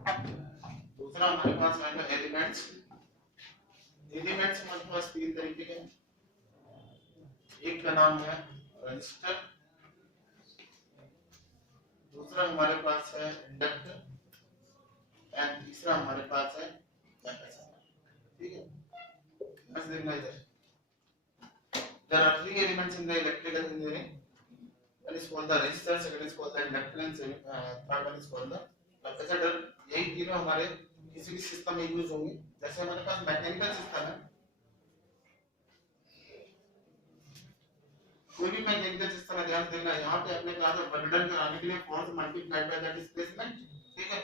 दूसरा हमारे पास आएगा एलिमेंट्स। एलिमेंट्स हमारे पास तीन तरीके के हैं। एक का नाम है रजिस्टर, दूसरा हमारे पास है इंडक्टर एंड तीसरा हमारे पास है कैपेसिटर। ठीक है, बस देखना इधर। There are three elements in the electrical engineering. One is called the resistor, second is called the inductor, and third one is called the capacitor. यही तीनों हमारे किसी भी सिस्टम में यूज होंगे। जैसे हमारे पास मैकेनिकल सिस्टम है, कोई भी मैकेनिकल सिस्टम है, ध्यान देना यहाँ पे अपने क्लास में बर्डन कराने के लिए force multiplied by the displacement. ठीक है,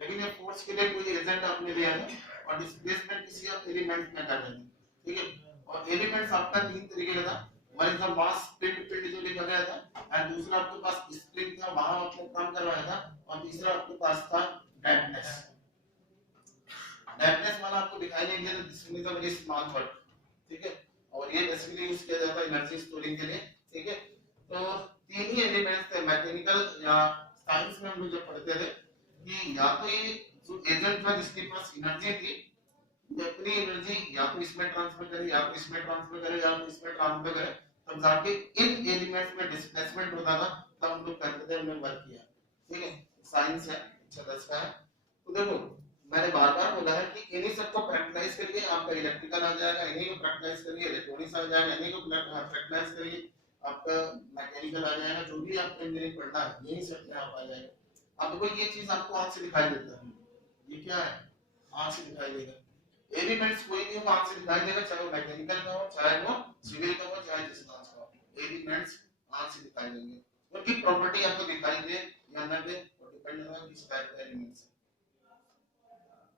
लेकिन ये फोर्स के लिए कोई एजेंट आपने लिया है और डिस्प्लेसमेंट किसी आप एलिमेंट में कर रहे हैं। ठीक है, और एलिमेंट्स आपका तीन तरीके का था। वन इज द मास पिंड जो लिखा गया था, एंड दूसरा आपके पास स्प्रिंग था, वहां आपने काम करवाया था, और तीसरा आपके पास था डैम्पनेस। डैम्पनेस वाला आपको दिखाई नहीं दिया, तो this is a very small word. ठीक है, और ये बेसिकली यूज किया जाता है एनर्जी स्टोरिंग के लिए। ठीक है, तो तीन ही एलिमेंट्स थे मैकेनिकल या साइंस में हम लोग जब पढ़ते थे कि या तो ये जो एजेंट था जिसके पास एनर्जी थी, ये अपनी एनर्जी या तो इसमें ट्रांसफर करे, या तो इसमें ट्रांसफर करे, या तो इसमें ट्रांसफर करे, तब जाके इन एलिमेंट्स में डिस्प्लेसमेंट होता था, तब हम लोग कहते थे हमने वर्क किया। ठीक है, साइंस है, अच्छा दस का है। तो देखो मैंने बार बार बोला है कि इन्हीं सबको प्रैक्टिस करिए, आपका इलेक्ट्रिकल आ जाएगा, इन्हीं को प्रैक्टिस करिए, इलेक्ट्रॉनिक्स आ जाएगा, इन्हीं को प्रैक्टिस करिए, आपका मैकेनिकल आ जाएगा, जो भी आपको इंजीनियरिंग पढ़ना है यही सब में आप आ जाएगा। अब देखो ये चीज आपको आंख से दिखाई देता है, ये क्या है, आंख से दिखाई देगा। एलिमेंट्स कोई भी हो आंख से दिखाई देगा, चाहे वो मैकेनिकल का हो, चाहे वो सिविल का हो, चाहे जिस ब्रांच का हो, एलिमेंट्स आंख से दिखाई देंगे। उनकी प्रॉपर्टी आपको दिखाई दे या ना दे, वो डिपेंड होगा किस टाइप का एलिमेंट्स है।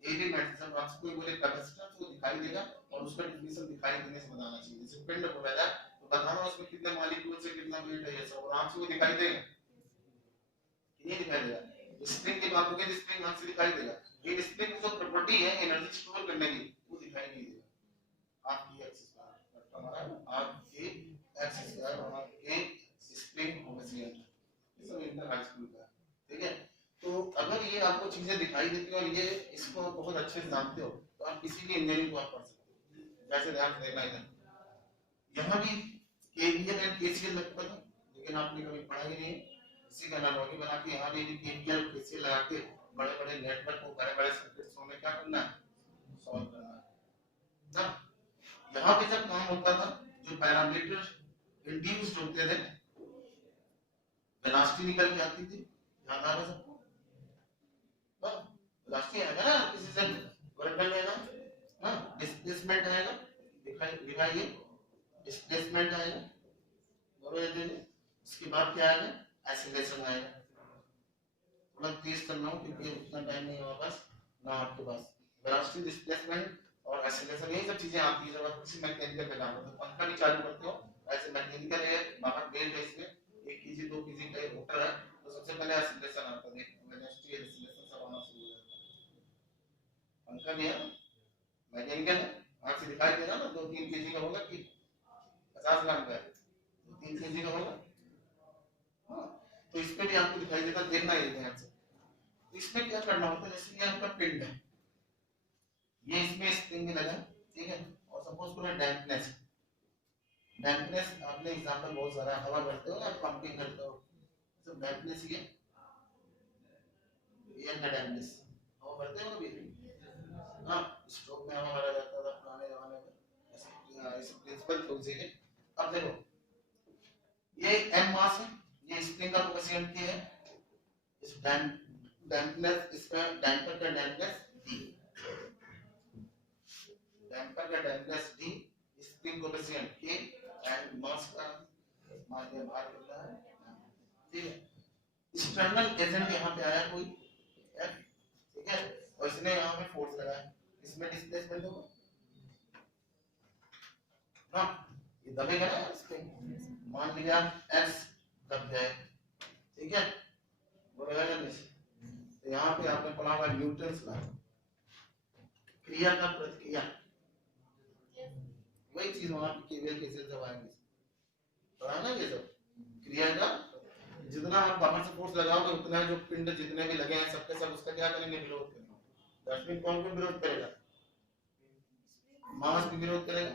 एलिमेंट जब आपको कोई बोले कैपेसिटर तो दिखाई देगा, और उसका डेफिनेशन दिखाई देने से बताना चाहिए। जैसे पिंड बोला जाए तो बताना उसमें कितने मॉलिक्यूल्स है, कितना वेट है, ये सब, और आंख से वो दिखाई देगा कि नहीं दिखाई देगा। स्प्रिंग की बात होगी, स्प्रिंग आंख से दिखाई देगा, ये स्प्रिंग की जो प्रॉपर्टी है एनर्जी स्टोर करने की, वो दिखाई नहीं देगा। आपकी एक्सिस पर हमारा आपकी एक्सिस पर आपके स्प्रिंग कोएफिशिएंट, ये सब इंटर हाई स्कूल का। ठीक है, तो अगर ये आपको चीजें दिखाई देती हो और ये इसको बहुत अच्छे से जानते हो, तो आप किसी भी इंजीनियरिंग को आप पढ़ सकते हो। जैसे ध्यान देना इधर, यहाँ भी केवीएल एंड केसीएल लगता था, लेकिन आपने कभी पढ़ा ही नहीं। इसी का एनालॉजी बना के यहाँ भी केवीएल केसीएल लगा के बड़े बड़े नेटवर्क को, बड़े बड़े सर्किट्स में क्या करना है, सॉल्व करना है ना। यहाँ पे जब काम होता था, जो पैरामीटर इंड्यूस्ड होते थे, वेलोसिटी निकल के आती थी, याद आ रहा है सबको, वेलोसिटी आएगा ना, किसी से वर्क करनेगा ना, डिस्प्लेसमेंट आएगा, दिखाइए डिस्प्लेसमेंट आएगा, इसके बाद क्या आएगा, एक्सीलरेशन आएगा। थोड़ा तेज करना हो क्योंकि उतना टाइम नहीं होगा बस ना आपके पास। वेलोसिटी, डिस्प्लेसमेंट और एक्सीलरेशन, यही सब चीजें आती है जब आप किसी मैकेनिकल पे काम करते हो। पंखा भी चालू करते हो, ऐसे मैकेनिकल है, बाहर बेल्ट है, इसमें 1 केजी 2 केजी का रोटर है, तो सबसे पहले एक्सीलरेशन आता है, वेलोसिटी एक्सीलरेशन सब आना शुरू हो जाता है। पंखा भी है मैकेनिकल है, आंख से दिखाई दे रहा ना, 2-3 केजी का होगा कि 50 ग्राम का है, 2-3 केजी का होगा। हाँ, तो इसमें भी आपको दिखाई देगा, देखना है ध्यान से। तो इसमें क्या करना होता है, जैसे ये आपका पिंड है, ये इसमें स्प्रिंग लगा, ठीक है, और सपोज करो डैम्पनेस, डैम्पनेस आपने एग्जांपल बहुत सारा, हवा भरते हो या पंपिंग करते हो, सब डैम्पनेस ये का डैम्पनेस, हवा भरते हो कभी, हाँ, स्ट्रोक में हवा भरा जाता था पुराने जमाने में, ऐसे प्रिंसिपल तो उसी के। अब देखो ये m मास है, ये स्प्रिंग का कोएफिशिएंट है, इस डैम्पनेस, इसका डैम्पर का डैम्पनेस d, डैम्पर का dampness d, spring coefficient k and mass का माध्यम r होता है। ठीक है, एक्सटर्नल एजेंट यहाँ पे आया कोई f, ठीक है, और इसने यहाँ पे फोर्स लगाया, इसमें डिस्प्लेसमेंट होगा ना, ये दबेगा ना स्प्रिंग, मान लिया x दब जाए, ठीक है, बोलेगा ना मिस, तो यहाँ पे आपने पढ़ा होगा न्यूटन्स लॉ, क्रिया का प्रतिक्रिया, वही चीज वहां पे केवीएल कैसे जब आएंगे, पढ़ा ना ये सब, क्रिया का जितना आप बाहर से फोर्स लगाओगे उतना जो पिंड जितने भी लगे हैं सबके सब उसका क्या करेंगे, विरोध करेंगे। दैट मीन कौन कौन विरोध करेगा, मास भी विरोध करेगा।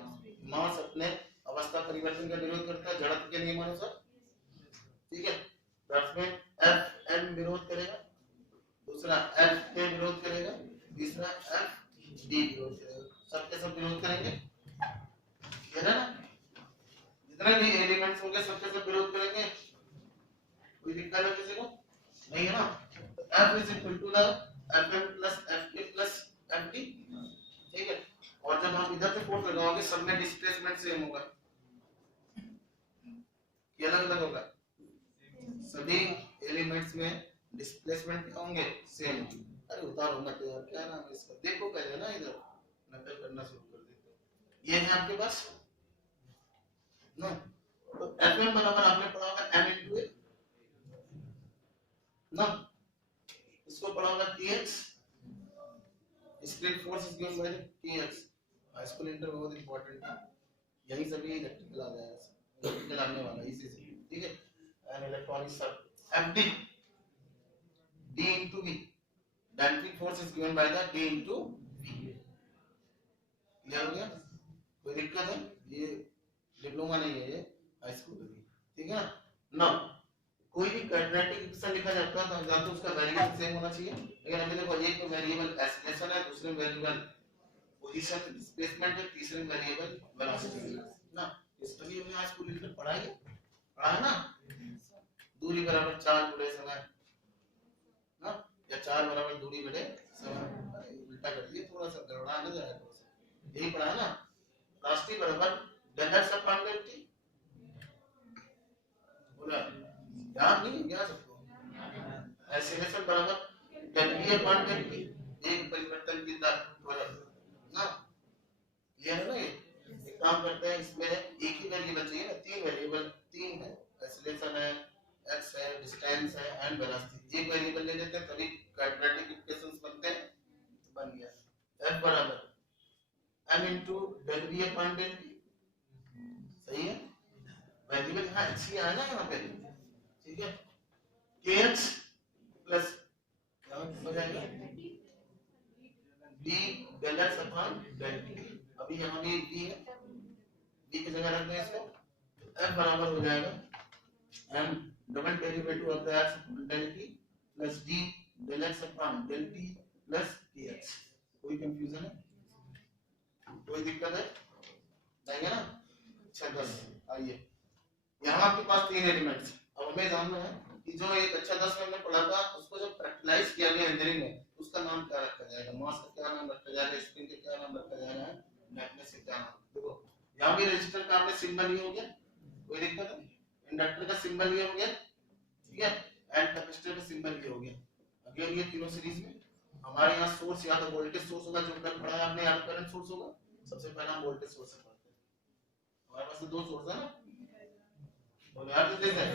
मास अपने अवस्था परिवर्तन का विरोध करता है जड़त्व के नियमानुसार, ठीक है। दैट मीन एफ एम विरोध करेगा, दूसरा एफ के विरोध करेगा, तीसरा एफ डी विरोध करेगा, सबके सब विरोध करेंगे, है ना। जितने भी एलिमेंट्स होंगे सबके सब विरोध करेंगे, कोई दिक्कत है किसी को, नहीं है ना। तो F is equal to the Fm plus Fk plus Fd, ठीक है। और जब हम इधर से फोर्स लगाओगे सब में डिस्प्लेसमेंट सेम होगा, ये अलग अलग होगा, सभी एलिमेंट्स में डिस्प्लेसमेंट क्या होंगे, सेम। अरे उतारो मत यार, क्या नाम है इसका, देखो पहले ना, इधर नकल करना शुरू कर देते हो। ये है आपके पास ना, तो Fm बराबर आपने पढ़ा होगा m into a ना, इसको पढ़ा होगा Tx, spring force is given by Tx। High school inter बहुत इंपॉर्टेंट है, यही सभी इलेक्ट्रिकल आ जाएगा, इलेक्ट्रिकल आने वाला इसी से, ठीक है। एंड इलेक्ट्रॉनिक सब Fd d into v, dynamic force is given by the d into v। Clear हो गया, कोई दिक्कत है, ये डिप्लोमा नहीं है, ये हाई स्कूल है, ठीक है ना। नाउ कोई भी क्वाड्रेटिक इक्वेशन लिखा जाता है तो या तो उसका वेरिएबल सेम होना चाहिए, लेकिन अभी देखो एक तो वेरिएबल एक्सेलरेशन है, दूसरे में वेरिएबल पोजीशन डिस्प्लेसमेंट है, तीसरे में वेरिएबल वेलोसिटी है ना। इसको भी हमने आज पूरी तरह पढ़ा है ना। दूरी बराबर 4 गुणे समय ना, या 4 बराबर दूरी बटे समय, उल्टा कर दिए, थोड़ा सा गड़बड़ा ना जाए, थोड़ा सा यही पढ़ा है ना। राष्ट्रीय बराबर del x upon del t, बोला याद नहीं क्या सबको, एक्सेलरेशन बराबर del v upon del t, एक परिवर्तन की दर त्वरण ना, ये है ना। ये एक काम करते हैं, इसमें एक ही वेरिएबल चाहिए ना, तीन वेरिएबल, तीन है, एक्सेलरेशन है, x है, डिस्टेंस है एंड वेलोसिटी, एक वेरिएबल ले लेते हैं तभी क्वाड्रेटिक इक्वेशंस बनते हैं। बन गया f बराबर m into del v upon del t, सही है, वेरिएबल यहां x ही है ना यहां पे, ठीक है। kx प्लस क्या हो जाएगा d del x upon del t, अभी यहां भी d है, d की जगह रख दें इसको, तो f बराबर हो जाएगा m double derivative of the x upon del t plus d del x upon del t plus kx। कोई कंफ्यूजन है, कोई दिक्कत है नहीं है ना। अच्छा बस आइए, यहाँ आपके पास तीन एलिमेंट्स, अब हमें जानना है कि जो एक अच्छा 10 में हमने पढ़ा था उसको जब प्रैक्टिलाइज किया गया इंजीनियरिंग में, उसका नाम क्या रखा जाएगा, मास का क्या नाम रखा जाएगा, स्प्रिंग का क्या नाम रखा जाएगा, मैग्नेटिक का क्या नाम। देखो यहाँ भी रेजिस्टर का आपने सिंबल ये हो गया, कोई दिक्कत नहीं, इंडक्टर का सिंबल ये हो गया, ठीक है, एंड कैपेसिटर का सिंबल ये हो गया। अगेन ये तीनों सीरीज में हमारे यहाँ सोर्स या तो वोल्टेज सोर्स होगा, जो कल पढ़ा है आपने, या करंट सोर्स होगा। सबसे पहले हम वोल्टेज सोर्स से पढ़ते हैं, हमारे पास तो दो सोर्स है ना, तो याद रखते हैं,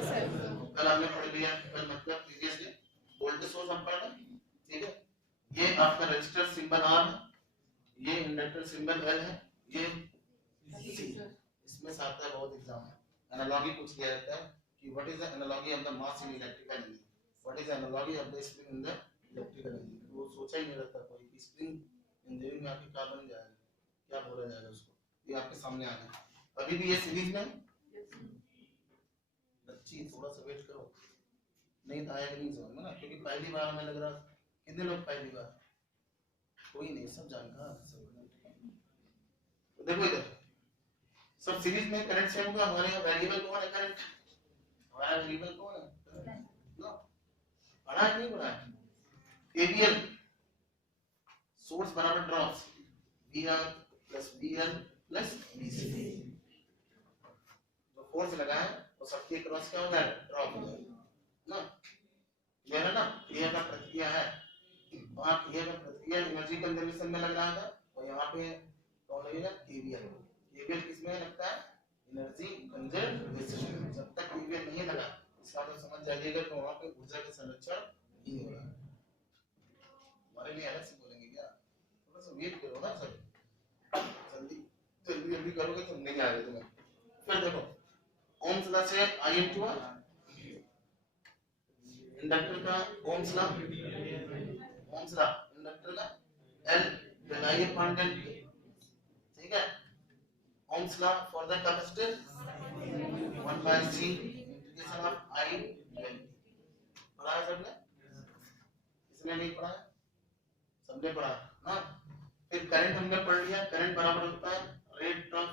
कल हमने पढ़ लिया, कल मतलब प्रीवियसली वोल्टेज सोर्स हम पढ़ रहे, ठीक है। ये आपका रजिस्टर सिंबल R है, ये इंडक्टर सिंबल L है, ये C। इसमें से आता है बहुत एग्जाम में, एनालॉजी पूछ लिया जाता है कि what is the analogy of the mass in electrical energy, what is the analogy of the spring in the electrical energy. वो सोचा ही नहीं रहता कोई कि स्प्रिंग इंजीनियरिंग में आपकी क्या बन जाएगा, क्या बोला जाएगा उसको, ये आपके सामने आ गया। अभी भी ये सीरीज में अच्छी, थोड़ा सा वेट करो, नहीं तो आएगा नहीं समझ में ना, क्योंकि पहली बार हमें लग रहा, कितने लोग पहली बार, कोई नहीं, सब जानकार सब। तो देखो इधर सब सीरीज में करंट सेम होगा, हमारे यहाँ वेरिएबल कौन है, करंट, हमारा वेरिएबल कौन है ना, पढ़ा है नहीं पढ़ा है, KVL सोर्स बराबर drops VR plus VL plus VC, जो फोर्स लगा है वो सबके क्रॉस क्या होगा, ड्रॉप हो जाएगा ना। क्लियर है ना, क्रिया का प्रतिक्रिया है, वहां क्रिया का प्रतिक्रिया एनर्जी कंजर्वेशन में लग रहा था, और यहाँ पे कौन लगेगा, KVL। KVL किसमें लगता है, एनर्जी कंजर्वेशन। जब तक KVL नहीं लगा इसका तो समझ जाइएगा कि वहां पे ऊर्जा का संरक्षण नहीं हो रहा है। हमारे लिए अलग से बोलेंगे क्या, थोड़ा सा वेट करो ना सर, जल्दी जल्दी जल्दी करोगे तो नहीं आएगा तुम्हें। फिर देखो ओम्स लॉ से I into R, इंडक्टर का ओम्स लॉ, इंडक्टर का L del I upon del T, ठीक है। Ohm's law for the capacitor 1 by C integration of I del T। पढ़ा है सबने? किसने नहीं पढ़ा है? सबने पढ़ा ना। फिर करंट हमने पढ़ लिया, करंट बराबर होता है रेट ऑफ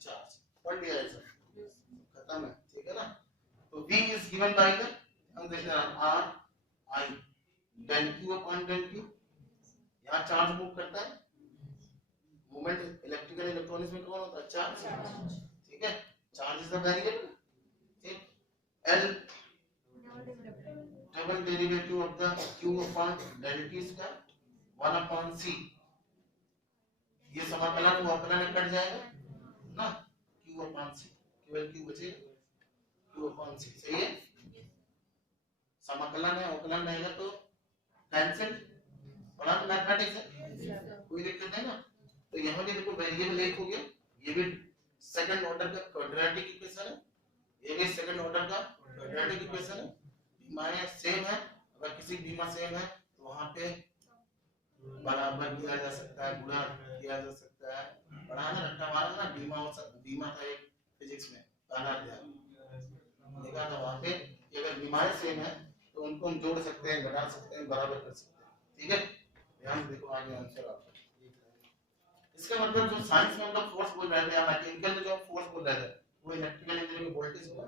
चार्ज, पढ़ लिया है सर, खत्म है, ठीक है ना। तो V is given by the, हम देख रहे हैं R I del Q upon del T। यहाँ चार्ज मूव करता है, मूवमेंट इलेक्ट्रिकल इलेक्ट्रॉनिक्स में कौन होता है? चार्ज, ठीक है। चार्ज इज द वेरिएबल, ठीक। L double derivative of the Q upon del T square 1 upon C, ये समाकलन वो अपना कट जाएगा ना, Q upon C, केवल Q बचेगा, Q upon C, सही है। समाकलन है, अवकलन रहेगा तो कैंसिल, बड़ा मैथमेटिक्स है, कोई दिक्कत नहीं ना। तो यहाँ भी देखो वेरिएबल एक हो गया, ये भी सेकंड ऑर्डर का क्वाड्रेटिक इक्वेशन है, ये भी सेकंड ऑर्डर का क्वाड्रेटिक इक्वेशन है। बीमाएं सेम है, अगर किसी बीमा सेम है तो वहां पे बराबर किया जा सकता है, गुणा किया जा सकता है, बढ़ाना रखना मारा ना। बीमा था एक फिजिक्स में पहला अध्याय देखा था, वहां पे अगर बीमाएं सेम है तो उनको हम जोड़ सकते हैं, घटा सकते हैं, बराबर कर सकते हैं, ठीक है। ध्यान देखो आगे आंसर आपका। इसका मतलब जो साइंस में हम लोग फोर्स बोल रहे थे या मैकेनिकल में जो फोर्स बोल रहे थे वो इलेक्ट्रिकल इंजीनियरिंग में वोल्टेज होगा।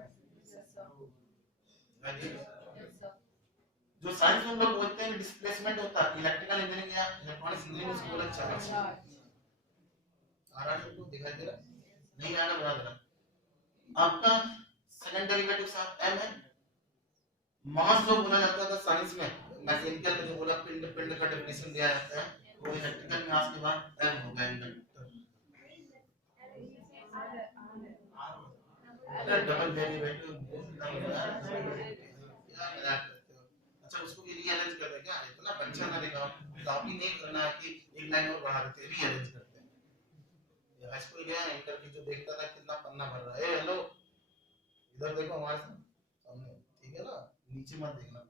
जो साइंस में हम लोग बोलते हैं डिस्प्लेसमेंट होता है, इलेक्ट्रिकल इंजीनियरिंग या इलेक्ट्रॉनिक्स इंजीनियरिंग उसको बोला चार्ज। आ रहा है, दिखाई दे रहा नहीं आ रहा, बता देना। आपका सेकंड डेरिवेटिव साहब m है। मास जो बोला जाता था साइंस में, मैकेनिकल में जो बोला पिंड पिंड का डेफिनेशन दिया जाता है, वो इलेक्ट्रिकल में आज के बाद m होगा, इंडक्टर। अरे डबल डेरिवेटिव क्या मजाक करते हो। अच्छा उसको भी रीअरेंज कर दे क्या, इतना पंचा ना दिखाओ, कॉपी नहीं करना है कि एक लाइन और बढ़ा देते, रीअरेंज करते हैं। ये हाई स्कूल गया इंटर की जो देखता था कितना पन्ना भर रहा है। ए हेलो, इधर देखो हमारे सामने, ठीक है ना, नीचे मत देखना,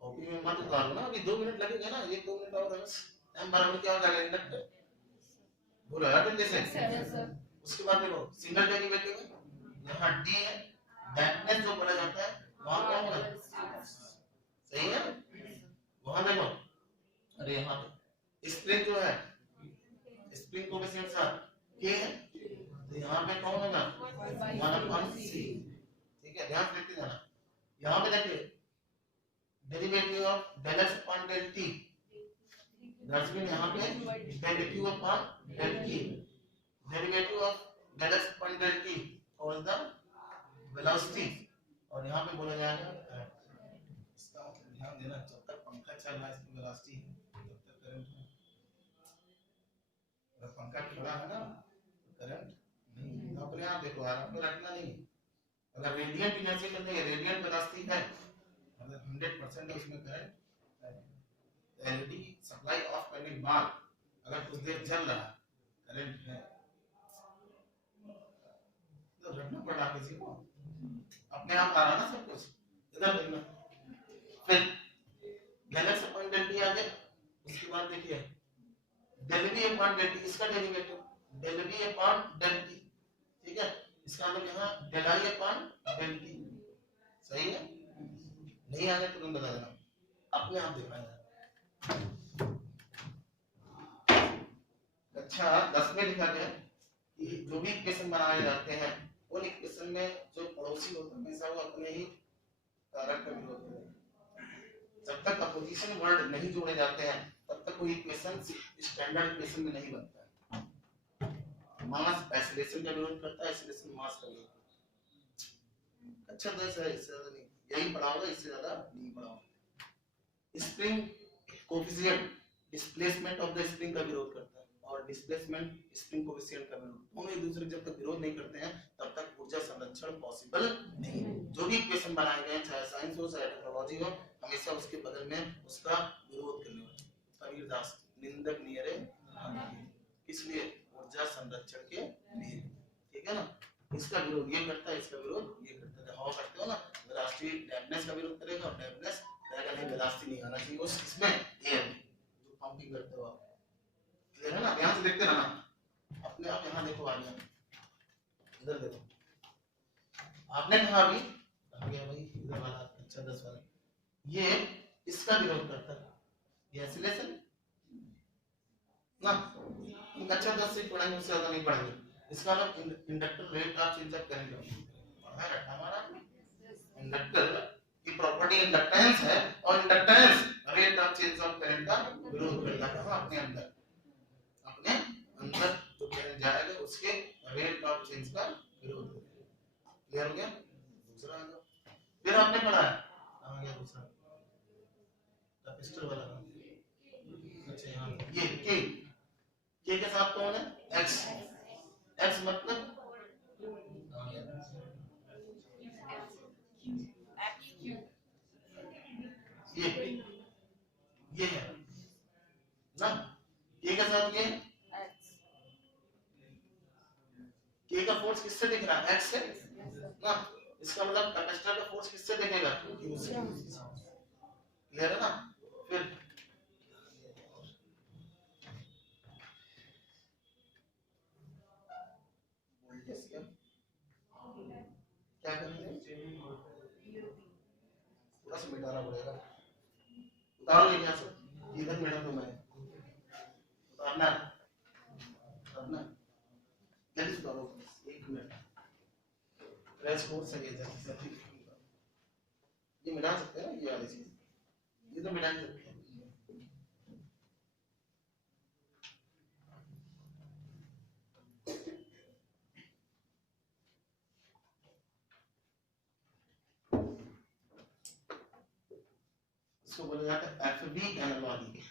कॉपी में मत उतारो ना। अभी 2 मिनट लगेगा ना, 1-2 मिनट और बस। m बराबर क्या होगा इंडक्टर, बोलो यार जल्दी से। उसके बाद देखो सिंगल डेरिवेटिव है, यहाँ d है, डैम्पनेस जो बोला जाता है वहां क्या होगा, सही है। वहां देखो, अरे यहाँ पे स्प्रिंग जो है, स्प्रिंग कोएफिशिएंट सा k है, तो यहाँ पे कौन होगा 1/c, ठीक है। ध्यान से देखते जाना। यहाँ पे देखिए derivative of del x upon del t, that's mean यहाँ पे derivative upon del t, derivative of del x upon del t और द वेलोसिटी, और यहाँ पे बोला जाएगा इसका ध्यान देना, जब तक पंखा चल रहा है इसकी वेलोसिटी तब तक करंट है, अगर पंखा खड़ा है ना करंट नहीं, अपने आप देखो आराम पे रखना नहीं। अगर रेडियंट इनर्जी कर देंगे, रेडियंट वेलोसिटी है, मतलब 100% है उसमें करंट। एलईडी सप्लाई ऑफ करने के बाद अगर कुछ देर चल रहा है करंट है, तो रखना पड़ा किसी को, अपने आप आ रहा ना सब कुछ। इधर देखना, फिर del x upon del t आ गया। उसके बाद देखिए del v upon del t, इसका derivative del v upon del t, ठीक है। इसका मतलब यहाँ del I upon del t, सही है। नहीं आ रहा तुरंत बता देना, अपने आप देखना है। अच्छा 10 में लिखा गया कि जो भी इक्वेशन बनाए जाते हैं उन इक्वेशन में जो पड़ोसी होता है हमेशा वो अपने ही कारक का विरोध करेगा। जब तक अपोजिशन वर्ड नहीं जोड़े जाते हैं तब तक कोई इक्वेशन स्टैंडर्ड इक्वेशन में नहीं बनता है। मास एक्सीलरेशन का विरोध करता है, एक्सीलरेशन मास का विरोध करता है। अच्छा तो ऐसा इससे ज्यादा नहीं, यही पढ़ाऊंगा, इससे ज्यादा नहीं पढ़ाऊंगा। Spring coefficient displacement of the spring का विरोध करता है और डिस्प्लेसमेंट स्प्रिंग कोएफिशिएंट का विरोध, दोनों एक दूसरे जब तक विरोध नहीं करते हैं तब तक ऊर्जा संरक्षण पॉसिबल नहीं है। जो भी इक्वेशन बनाए गए हैं चाहे साइंस हो चाहे टेक्नोलॉजी हो, हमेशा उसके बदल में उसका विरोध करने वाले कबीर दास निंदक नियरे, इसलिए ऊर्जा संरक्षण के लिए, ठीक है ना। इसका विरोध ये करता है, इसका विरोध ये करता है। हवा करते हो ना, वेलोसिटी डैम्पनेस का विरोध करेगा और डैम्पनेस कहेगा नहीं वेलोसिटी नहीं आना चाहिए उस इसमें एयर में जो पंपिंग करते हो आप। क्लियर है ना? ध्यान से देखते रहना, अपने आप यहाँ देखो, आ गया इधर देखो, आपने कहा अभी कहा गया भाई इधर वाला अच्छा 10 वाला, ये इसका विरोध करता है, ये एक्सीलरेशन ना, अच्छा 10 से पढ़ेंगे, उससे ज्यादा नहीं पढ़ेंगे। इसका मतलब inductor rate of change of current पढ़ा है, रखा हमारा इंडक्टर की प्रॉपर्टी इंडक्टेंस है और inductance rate of change of current का विरोध करता है अपने अंदर, अपने अंदर जो करंट जाएगा उसके रेट ऑफ चेंज का विरोध करता है। क्लियर हो गया? दूसरा आ गया, फिर आपने पढ़ा है आ गया दूसरा कैपेसिटर वाला। अच्छा यहाँ ये के साथ कौन है? x, x मतलब ये है ना, के के साथ ये के का फोर्स किससे दिख रहा है? x से ना, इसका मतलब कैपेसिटर का फोर्स किससे दिखेगा? q से। क्लियर है ना? फिर क्या करेंगे? थोड़ा सा मिटाना पड़ेगा, उतारो नहीं यहाँ से, इधर मैडम तो मैं उतारना उतारना जल्दी उतारो, 1 मिनट प्रेस फोर्स से ये मिटा सकते हैं, ये वाली चीज ये तो मिटा सकते हैं। इसको बोला जाता है एफबी एनालॉजी।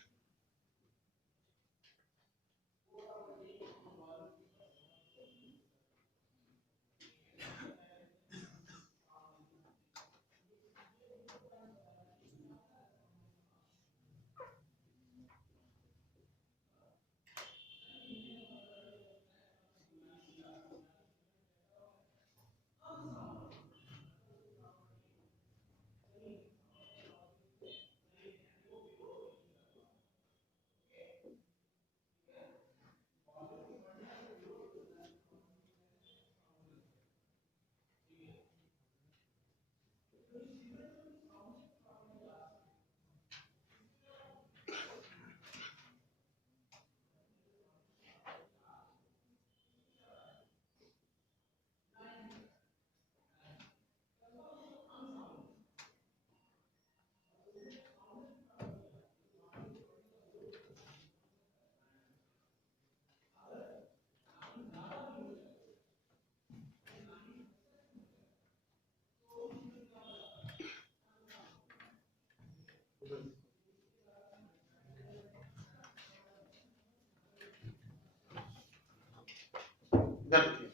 इधर देखिए,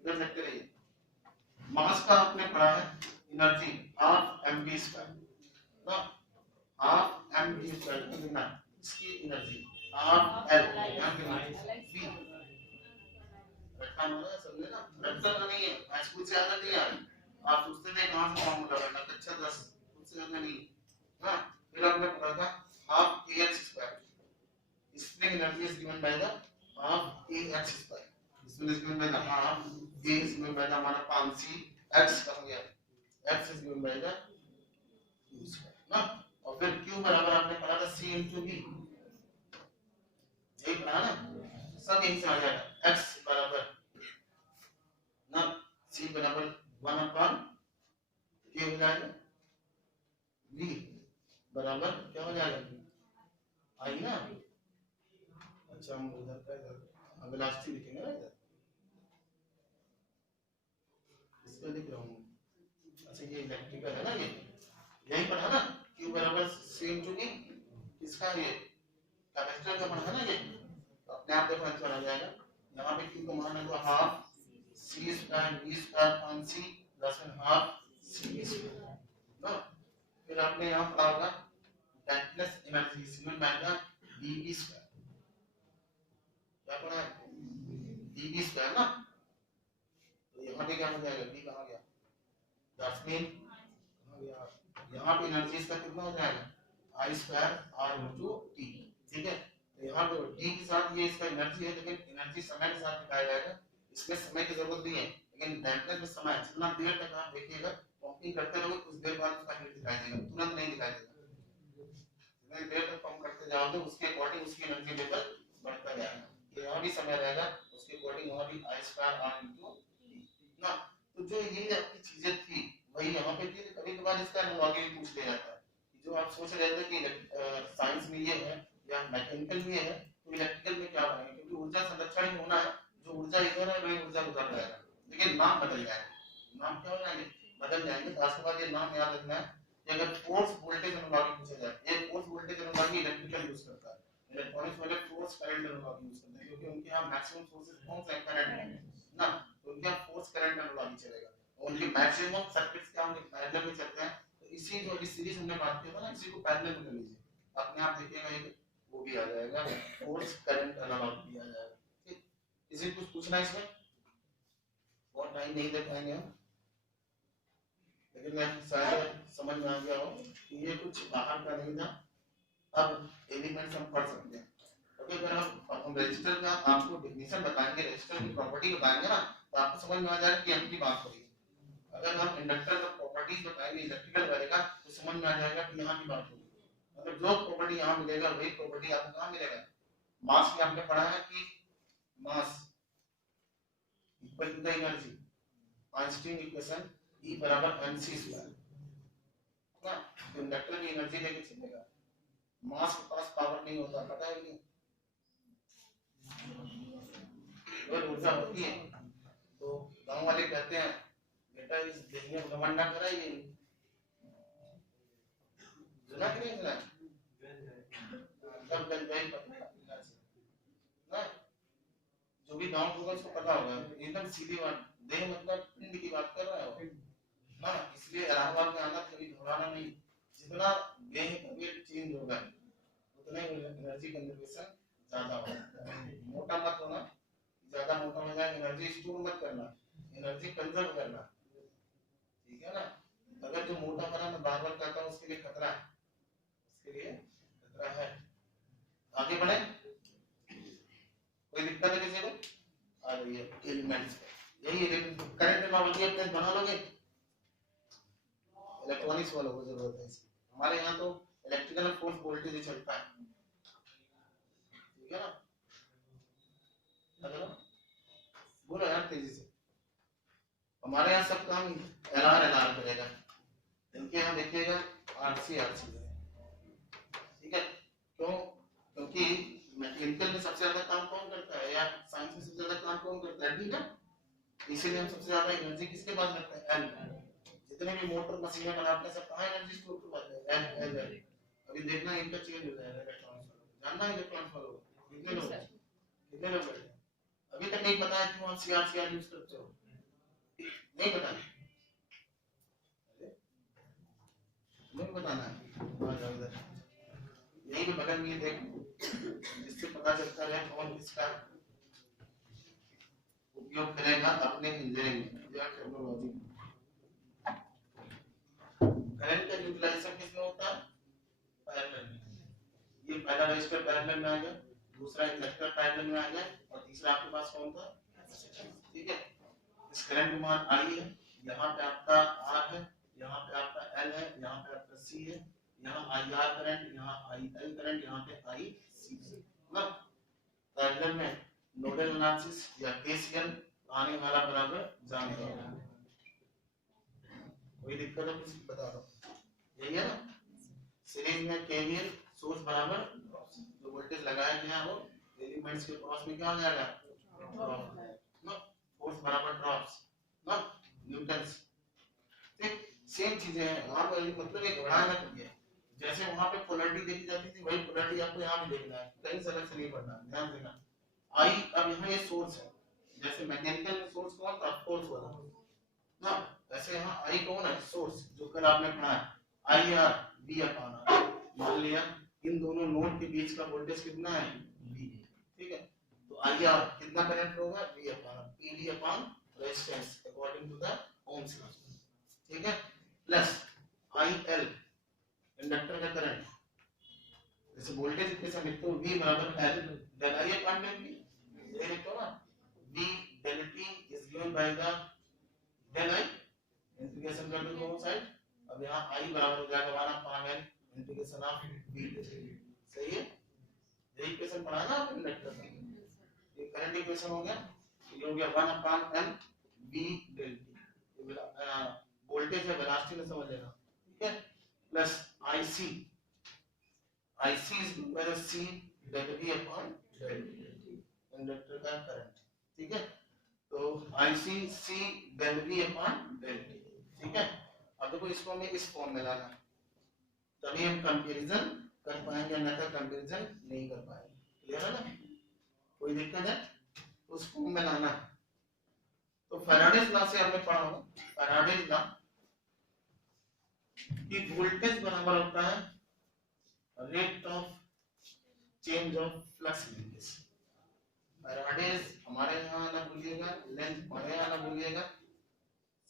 इधर देखते रहिए, मास का आपने पढ़ा है एनर्जी हाफ mv स्क्वायर ना, हाफ mv स्क्वायर कितना इसकी एनर्जी हाफ l यहाँ पे v रखा हमारा समझे ना, रखता तो नहीं है आज कुछ ज्यादा नहीं आ रही, आप सोचते थे कहां से फॉर्मूला करना, कक्षा 10 कुछ ज्यादा नहीं हां। फिर आपने पढ़ा था half ax square, spring energy is given by the half ax square, this one is given by the half, a is given by the हमारा 5c, x का हो गया x is given by the q square ना, और फिर q बराबर आपने पढ़ा था c into v, यही पढ़ा ना, सब यहीं से आ जाएगा, x बराबर ना c बराबर 1 अपॉन k हो जाएगा, v बराबर क्या हो जाएगा आई ना। अच्छा हम उधर का इधर वेलोसिटी लिखेंगे ना, इधर इसको लिख रहा हूँ। अच्छा ये इलेक्ट्रिकल है ना, ये यही पढ़ा ना, q बराबर c into v, इसका ये कैपेसिटर का पढ़ा ना, ये अपने आप देखो आंसर आ जाएगा। यहाँ पे q का मान है तो half c square v square 5c plus half c square ना। फिर आपने यहाँ पढ़ा होगा डेम्पनेस एनर्जी इसमें बनेगा dv स्क्वायर, क्या पढ़ा है dv स्क्वायर ना, तो यहाँ पे क्या हो जाएगा, बी कहाँ गया, दैट्स मीन कहाँ गया, यहाँ पे एनर्जी इसका कितना हो जाएगा, आई स्क्वायर आर इंटू टी। ठीक है, तो यहाँ पे टी के साथ ये इसका एनर्जी है, लेकिन एनर्जी समय के साथ दिखाया जाएगा, इसमें समय की जरूरत नहीं है, लेकिन डैम्पनेस में समय, जितना देर तक आप देखिएगा पंपिंग करते रहोगे कुछ देर बाद उसका हीट दिखाई देगा, तुरंत नहीं दिखाई देगा, जितनी देर तक पंप करते जाओगे उसके अकॉर्डिंग उसकी एनर्जी लेवल बढ़ता जाएगा, यहाँ भी समय रहेगा उसके अकॉर्डिंग वहाँ भी आई स्क्वायर आर इंटू ना। तो जो ये आपकी चीजें थी वही यहाँ पे थी, कभी कभार इसका एनालॉजी भी पूछ लिया जाता है, जो आप सोच रहे थे कि साइंस में ये है या मैकेनिकल में है तो इलेक्ट्रिकल में क्या बनेगा, क्योंकि ऊर्जा संरक्षण ही होना है, जो ऊर्जा इधर है वही ऊर्जा उधर रहेगा, लेकिन नाम बदल जाएगा, नाम क्या हो जाएंगे, बदल जाएंगे। तो आज के बाद ये नाम याद रखना है कि अगर फोर्स वोल्टेज एनालॉजी पूछा जाए, ये force voltage analogy electrical use करता है, इलेक्ट्रॉनिक्स वाले फोर्स करंट एनालॉजी यूज करते हैं, क्योंकि उनके यहाँ मैक्सिमम सोर्सेज कौन सा है, करंट है ना, तो उनके यहाँ फोर्स करंट एनालॉजी चलेगा, उनके मैक्सिमम सर्किट्स क्या होंगे, पैरेलल में चलते हैं। तो इसी जो इस सीरीज हमने बात किया था ना, इसी को पैरेलल में कर लीजिए, अपने आप देखिएगा ये वो भी आ जाएगा, फोर्स करंट एनालॉजी भी आ जाएगा। ठीक, किसी को कुछ पूछना है इसमें, बहुत टाइम नहीं दे पाएंगे हम, लेकिन मैं शायद समझ में आ गया हो कि ये कुछ बाहर का नहीं था, अब एलिमेंट्स हम पढ़ सकते हैं। ओके, अगर हम रजिस्टर का आपको डेफिनेशन बताएंगे, रजिस्टर की प्रॉपर्टी बताएंगे ना, तो आपको समझ में आ जाएगा कि हम की बात हो रही है। अगर हम इंडक्टर का प्रॉपर्टीज बताएंगे इलेक्ट्रिकल वाले का, तो समझ में आ जाएगा कि यहाँ की बात हो रही है। मतलब जो प्रॉपर्टी यहाँ मिलेगा वही प्रॉपर्टी आपको कहाँ मिलेगा, मास में आपने पढ़ा है कि mass equal to the energy, Einstein equation E बराबर mc स्क्वायर ना, इंडक्टर की एनर्जी लेके चलेगा, मास के पास पावर नहीं होता, पता है नहीं, और ऊर्जा होती है। तो गांव वाले कहते हैं बेटा इस देही में घमंड ना करा, ये सुना कि नहीं सुना, तब गई पता ना, जो भी गांव होगा उसको पता होगा, एकदम सीधी बात, देह मतलब पिंड की बात कर रहा है ना, इसलिए इलाहाबाद में आना कभी घबराना नहीं, जितना देह का वेट चेंज होगा उतना ही एनर्जी कंजर्वेशन ज्यादा होगा, मोटा मत होना, ज्यादा मोटा हो जाए एनर्जी स्टोर मत करना, एनर्जी कंजर्व करना, ठीक है ना। अगर जो मोटा बना, मैं बार बार कहता हूँ उसके लिए खतरा है, उसके लिए खतरा है। आगे बढ़े, कोई दिक्कत है किसी को, आ रही है एलिमेंट्स, यही करंट एनालॉजी अपने बना लोगे, इलेक्ट्रॉनिक्स वालों को जरूरत है इसकी, हमारे यहाँ तो इलेक्ट्रिकल फोर्स वोल्टेज ही चलता है, ठीक है ना। अगर बोलो यार तेजी से, हमारे यहाँ सब काम एलआर एलआर करेगा, इनके यहाँ देखिएगा आरसी आरसी, ठीक है। क्यों, क्योंकि मैकेनिकल में सबसे ज्यादा काम कौन करता है, या साइंस में सबसे ज्यादा काम कौन करता है, ठीक है, इसीलिए हम सबसे ज्यादा एनर्जी किसके पास रखते हैं, एल, जितने भी मोटर मशीनें बनाते हैं सब कहाँ एनर्जी स्टोर करवाते हैं, एल एल। अभी देखना इनका चेंज हो जाएगा इलेक्ट्रॉनिक्स वालों, जानना है इलेक्ट्रॉनिक्स वालों कितने लोग बैठे, अभी तक नहीं पता है क्यों आप सीआर यूज करते हो, नहीं पता, नहीं बताना है, यही पे बगल में देख, जिससे पता चलता है कौन किसका उपयोग करेगा अपने इंजीनियरिंग या टेक्नोलॉजी में। करंट का यूटिलाइजेशन किसमें होता है, पैरेलल में, ये पहला रजिस्टर पैरेलल में आ गया, दूसरा इंडक्टर पैरेलल में आ गया, और तीसरा आपके पास कौन था, ठीक है। इस करंट का मान I है, यहाँ पे आपका R है, यहाँ पे आपका L है, यहाँ पे आपका C है, यहाँ IR करंट, यहाँ IL करंट, यहाँ पे IC, ना पैरेलल में नोडल एनालिसिस या KCL आने वाला बराबर जाने वाला, कोई दिक्कत है कुछ बता दो, यही है ना। सीरीज में KVL सोर्स बराबर जो वोल्टेज लगाया गया वो एलिमेंट्स के क्रॉस में क्या हो जाएगा, ना फोर्स बराबर ड्रॉप्स, ना न्यूटन्स, ठीक सेम चीजें हैं वहां पर, मतलब ये घबराना नहीं है, जैसे वहां पे पोलैरिटी देखी जाती थी वही पोलैरिटी आपको यहाँ भी देखना है, कहीं से अलग से नहीं पढ़ना, ध्यान देना। आई अब यहाँ ये सोर्स है, जैसे मैकेनिकल में सोर्स कौन था, फोर्स वाला ना, वैसे यहाँ आई कौन है, सोर्स, जो कल आपने पढ़ा है I R B upon R, मान लिया इन दोनों नोड के बीच का वोल्टेज कितना है, V, ठीक है, तो आई आर कितना करंट होगा, V upon R, PD upon resistance according to the Ohm's law, ठीक है, प्लस IL इंडक्टर का करंट, जैसे वोल्टेज इक्वेशन लिखते हो V बराबर L del I upon del V, ये लिखो ना, V del T is given by the del I, integration कर दो दोनों साइड, अब यहाँ I बराबर हो जाएगा 1 upon L integration of V, सही है, यही इक्वेशन पढ़ा ना आपने इंडक्टर में, ये करंट इक्वेशन हो गया, ये हो गया 1 upon L V del T, ये वोल्टेज है, वेलोसिटी में समझ लेना, ठीक है, plus IC is given by the C del V upon del T, inductor का करंट, ठीक है, तो IC C del V upon del T, ठीक है, अब देखो इसको हमें इस फॉर्म में लाना, तभी हम कंपैरिजन कर पाएंगे, अन्यथा कंपैरिजन नहीं कर पाएंगे, क्लियर है ना, कोई दिक्कत है, उस फॉर्म में लाना, तो फैराडेज लॉ से हमने पढ़ा हो, फैराडेज लॉ कि वोल्टेज बराबर होता है rate of change of flux linkage, Faraday's हमारे यहाँ ना भूलिएगा, लेंथ हमारे यहाँ ना भूलिएगा,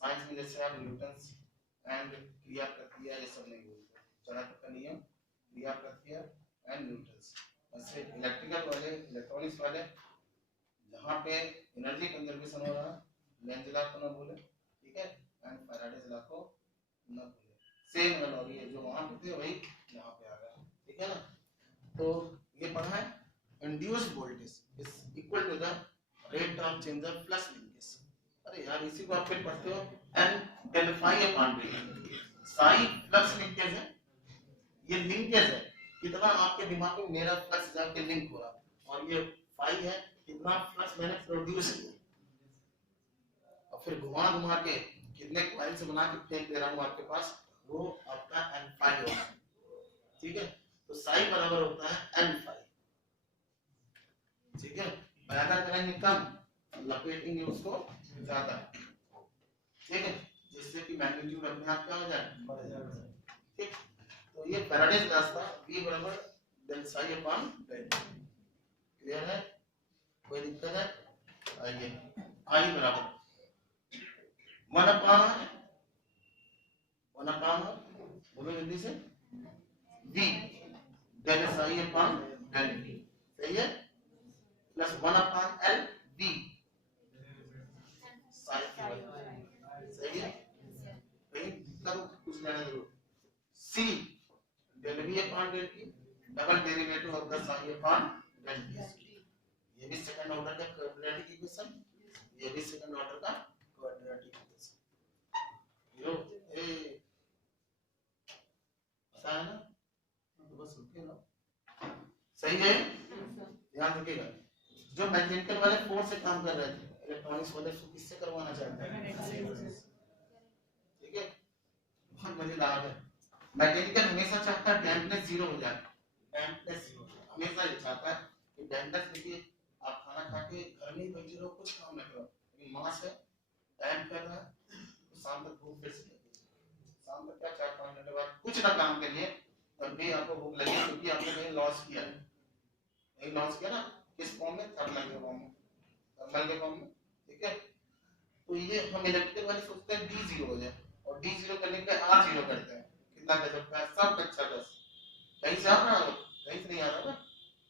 साइंस में जैसे आप न्यूटन्स एंड क्रिया प्रक्रिया ये सब नहीं भूलते, चाणक्य का नियम, क्रिया प्रक्रिया एंड न्यूटन्स, वैसे इलेक्ट्रिकल वाले, इलेक्ट्रॉनिक्स वाले जहाँ पे एनर्जी कंजर्वेशन हो रहा है, लेंज लॉ को ना भूले, ठीक है, एंड फैराडेज लॉ को ना भूले, सेम एनालॉजी है, जो वहाँ पे थे वही यहाँ पे आ गया, ठीक है ना, तो ये पढ़ा है, induced voltage is equal to the rate of change of flux linkage, अरे यार इसी को आप फिर पढ़ते हो, N del phi upon d, psi flux linkage है, ये लिंकेज है, कितना आपके दिमाग में मेरा फ्लक्स जाके लिंक हो रहा, और ये फाई है कितना फ्लक्स मैंने प्रोड्यूस किया, और फिर घुमा घुमा के कितने कॉइल से बना के फेंक दे रहा हूं आपके पास, वो आपका एन फाई होगा, ठीक है, तो साई बराबर होता है एन फाई, ठीक है, पैदा करेंगे कम, लपेटेंगे उसको ज्यादा, ठीक है, जिससे कि मैग्नीट्यूड अपने आप क्या हो जाए, बढ़ जाए, ठीक, तो ये फैराडेज लॉ था, V बराबर del psi upon del, clear है, कोई दिक्कत है, आइए, I बराबर 1 अपॉन बोलो जल्दी से, V del psi upon del V, सही है, plus 1 upon L V psi की वैल्यू, सही है, कहीं दिक्कत कुछ लेना जरूर, C del V upon del T, double derivative of the psi upon del T, ये भी सेकंड ऑर्डर का क्वाड्रेटिक इक्वेशन, ये भी सेकंड ऑर्डर का क्वाड्रेटिक इक्वेशन, यो ए पता है ना, तो बस रुके ना, सही है, ध्यान रखिएगा, जो मैकेनिकल वाले फोर्स से काम कर रहे थे, इलेक्ट्रॉनिक्स वाले किससे करवाना चाहते हैं, ठीक है, बहुत मजेदार है, मैकेनिकल हमेशा चाहता है डैम्पनेस 0 हो जाए, डैम्पनेस 0 हमेशा ये चाहता है कि डैम्पनेस, देखिए आप खाना खा के घर में ही बैठे रहो, कुछ काम ना करो, लेकिन मास है डैम्प कर रहा है, तो शाम तक भूख फिर से लगेगी, शाम तक क्या 4-5 घंटे बाद कुछ ना काम करिए, तब भी आपको भूख लगेगी, क्योंकि आपने कहीं लॉस किया है, नहीं लॉस किया ना, किस फॉर्म में, थर्मल के फॉर्म में, थर्मल के फॉर्म में, ठीक है, तो ये हम इलेक्ट्रिकल वाले सोचते हैं D 0 हो जाए, और D 0 करने के R 0 करते हैं, कितना गजब का, सब अच्छा, बस कहीं से आ रहा है, कहीं से नहीं आ रहा ना,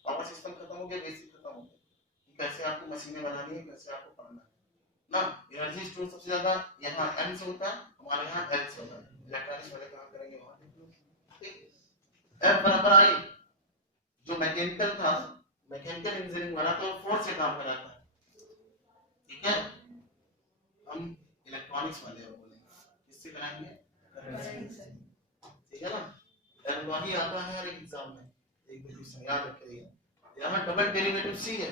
पावर सिस्टम खत्म हो गया, बेसिक खत्म हो गया, कि कैसे आपको मशीनें बनानी है, कैसे आपको पढ़ना है ना, एनर्जी स्टोर सबसे ज्यादा यहाँ M से होता है, हमारे यहाँ L से होता है, इलेक्ट्रॉनिक्स वाले काम करेंगे वहां, ठीक, F बराबर I, जो मैकेनिकल था, मैकेनिकल इंजीनियरिंग वाला तो फोर्स से काम कराता है, ठीक है, हम इलेक्ट्रॉनिक्स वाले बोलेंगे, किससे कराएंगे, ठीक है ना, एनालॉजी आता है हर एग्जाम में, एक दो क्वेश्चन याद रखिएगा, यहाँ डबल डेरिवेटिव C है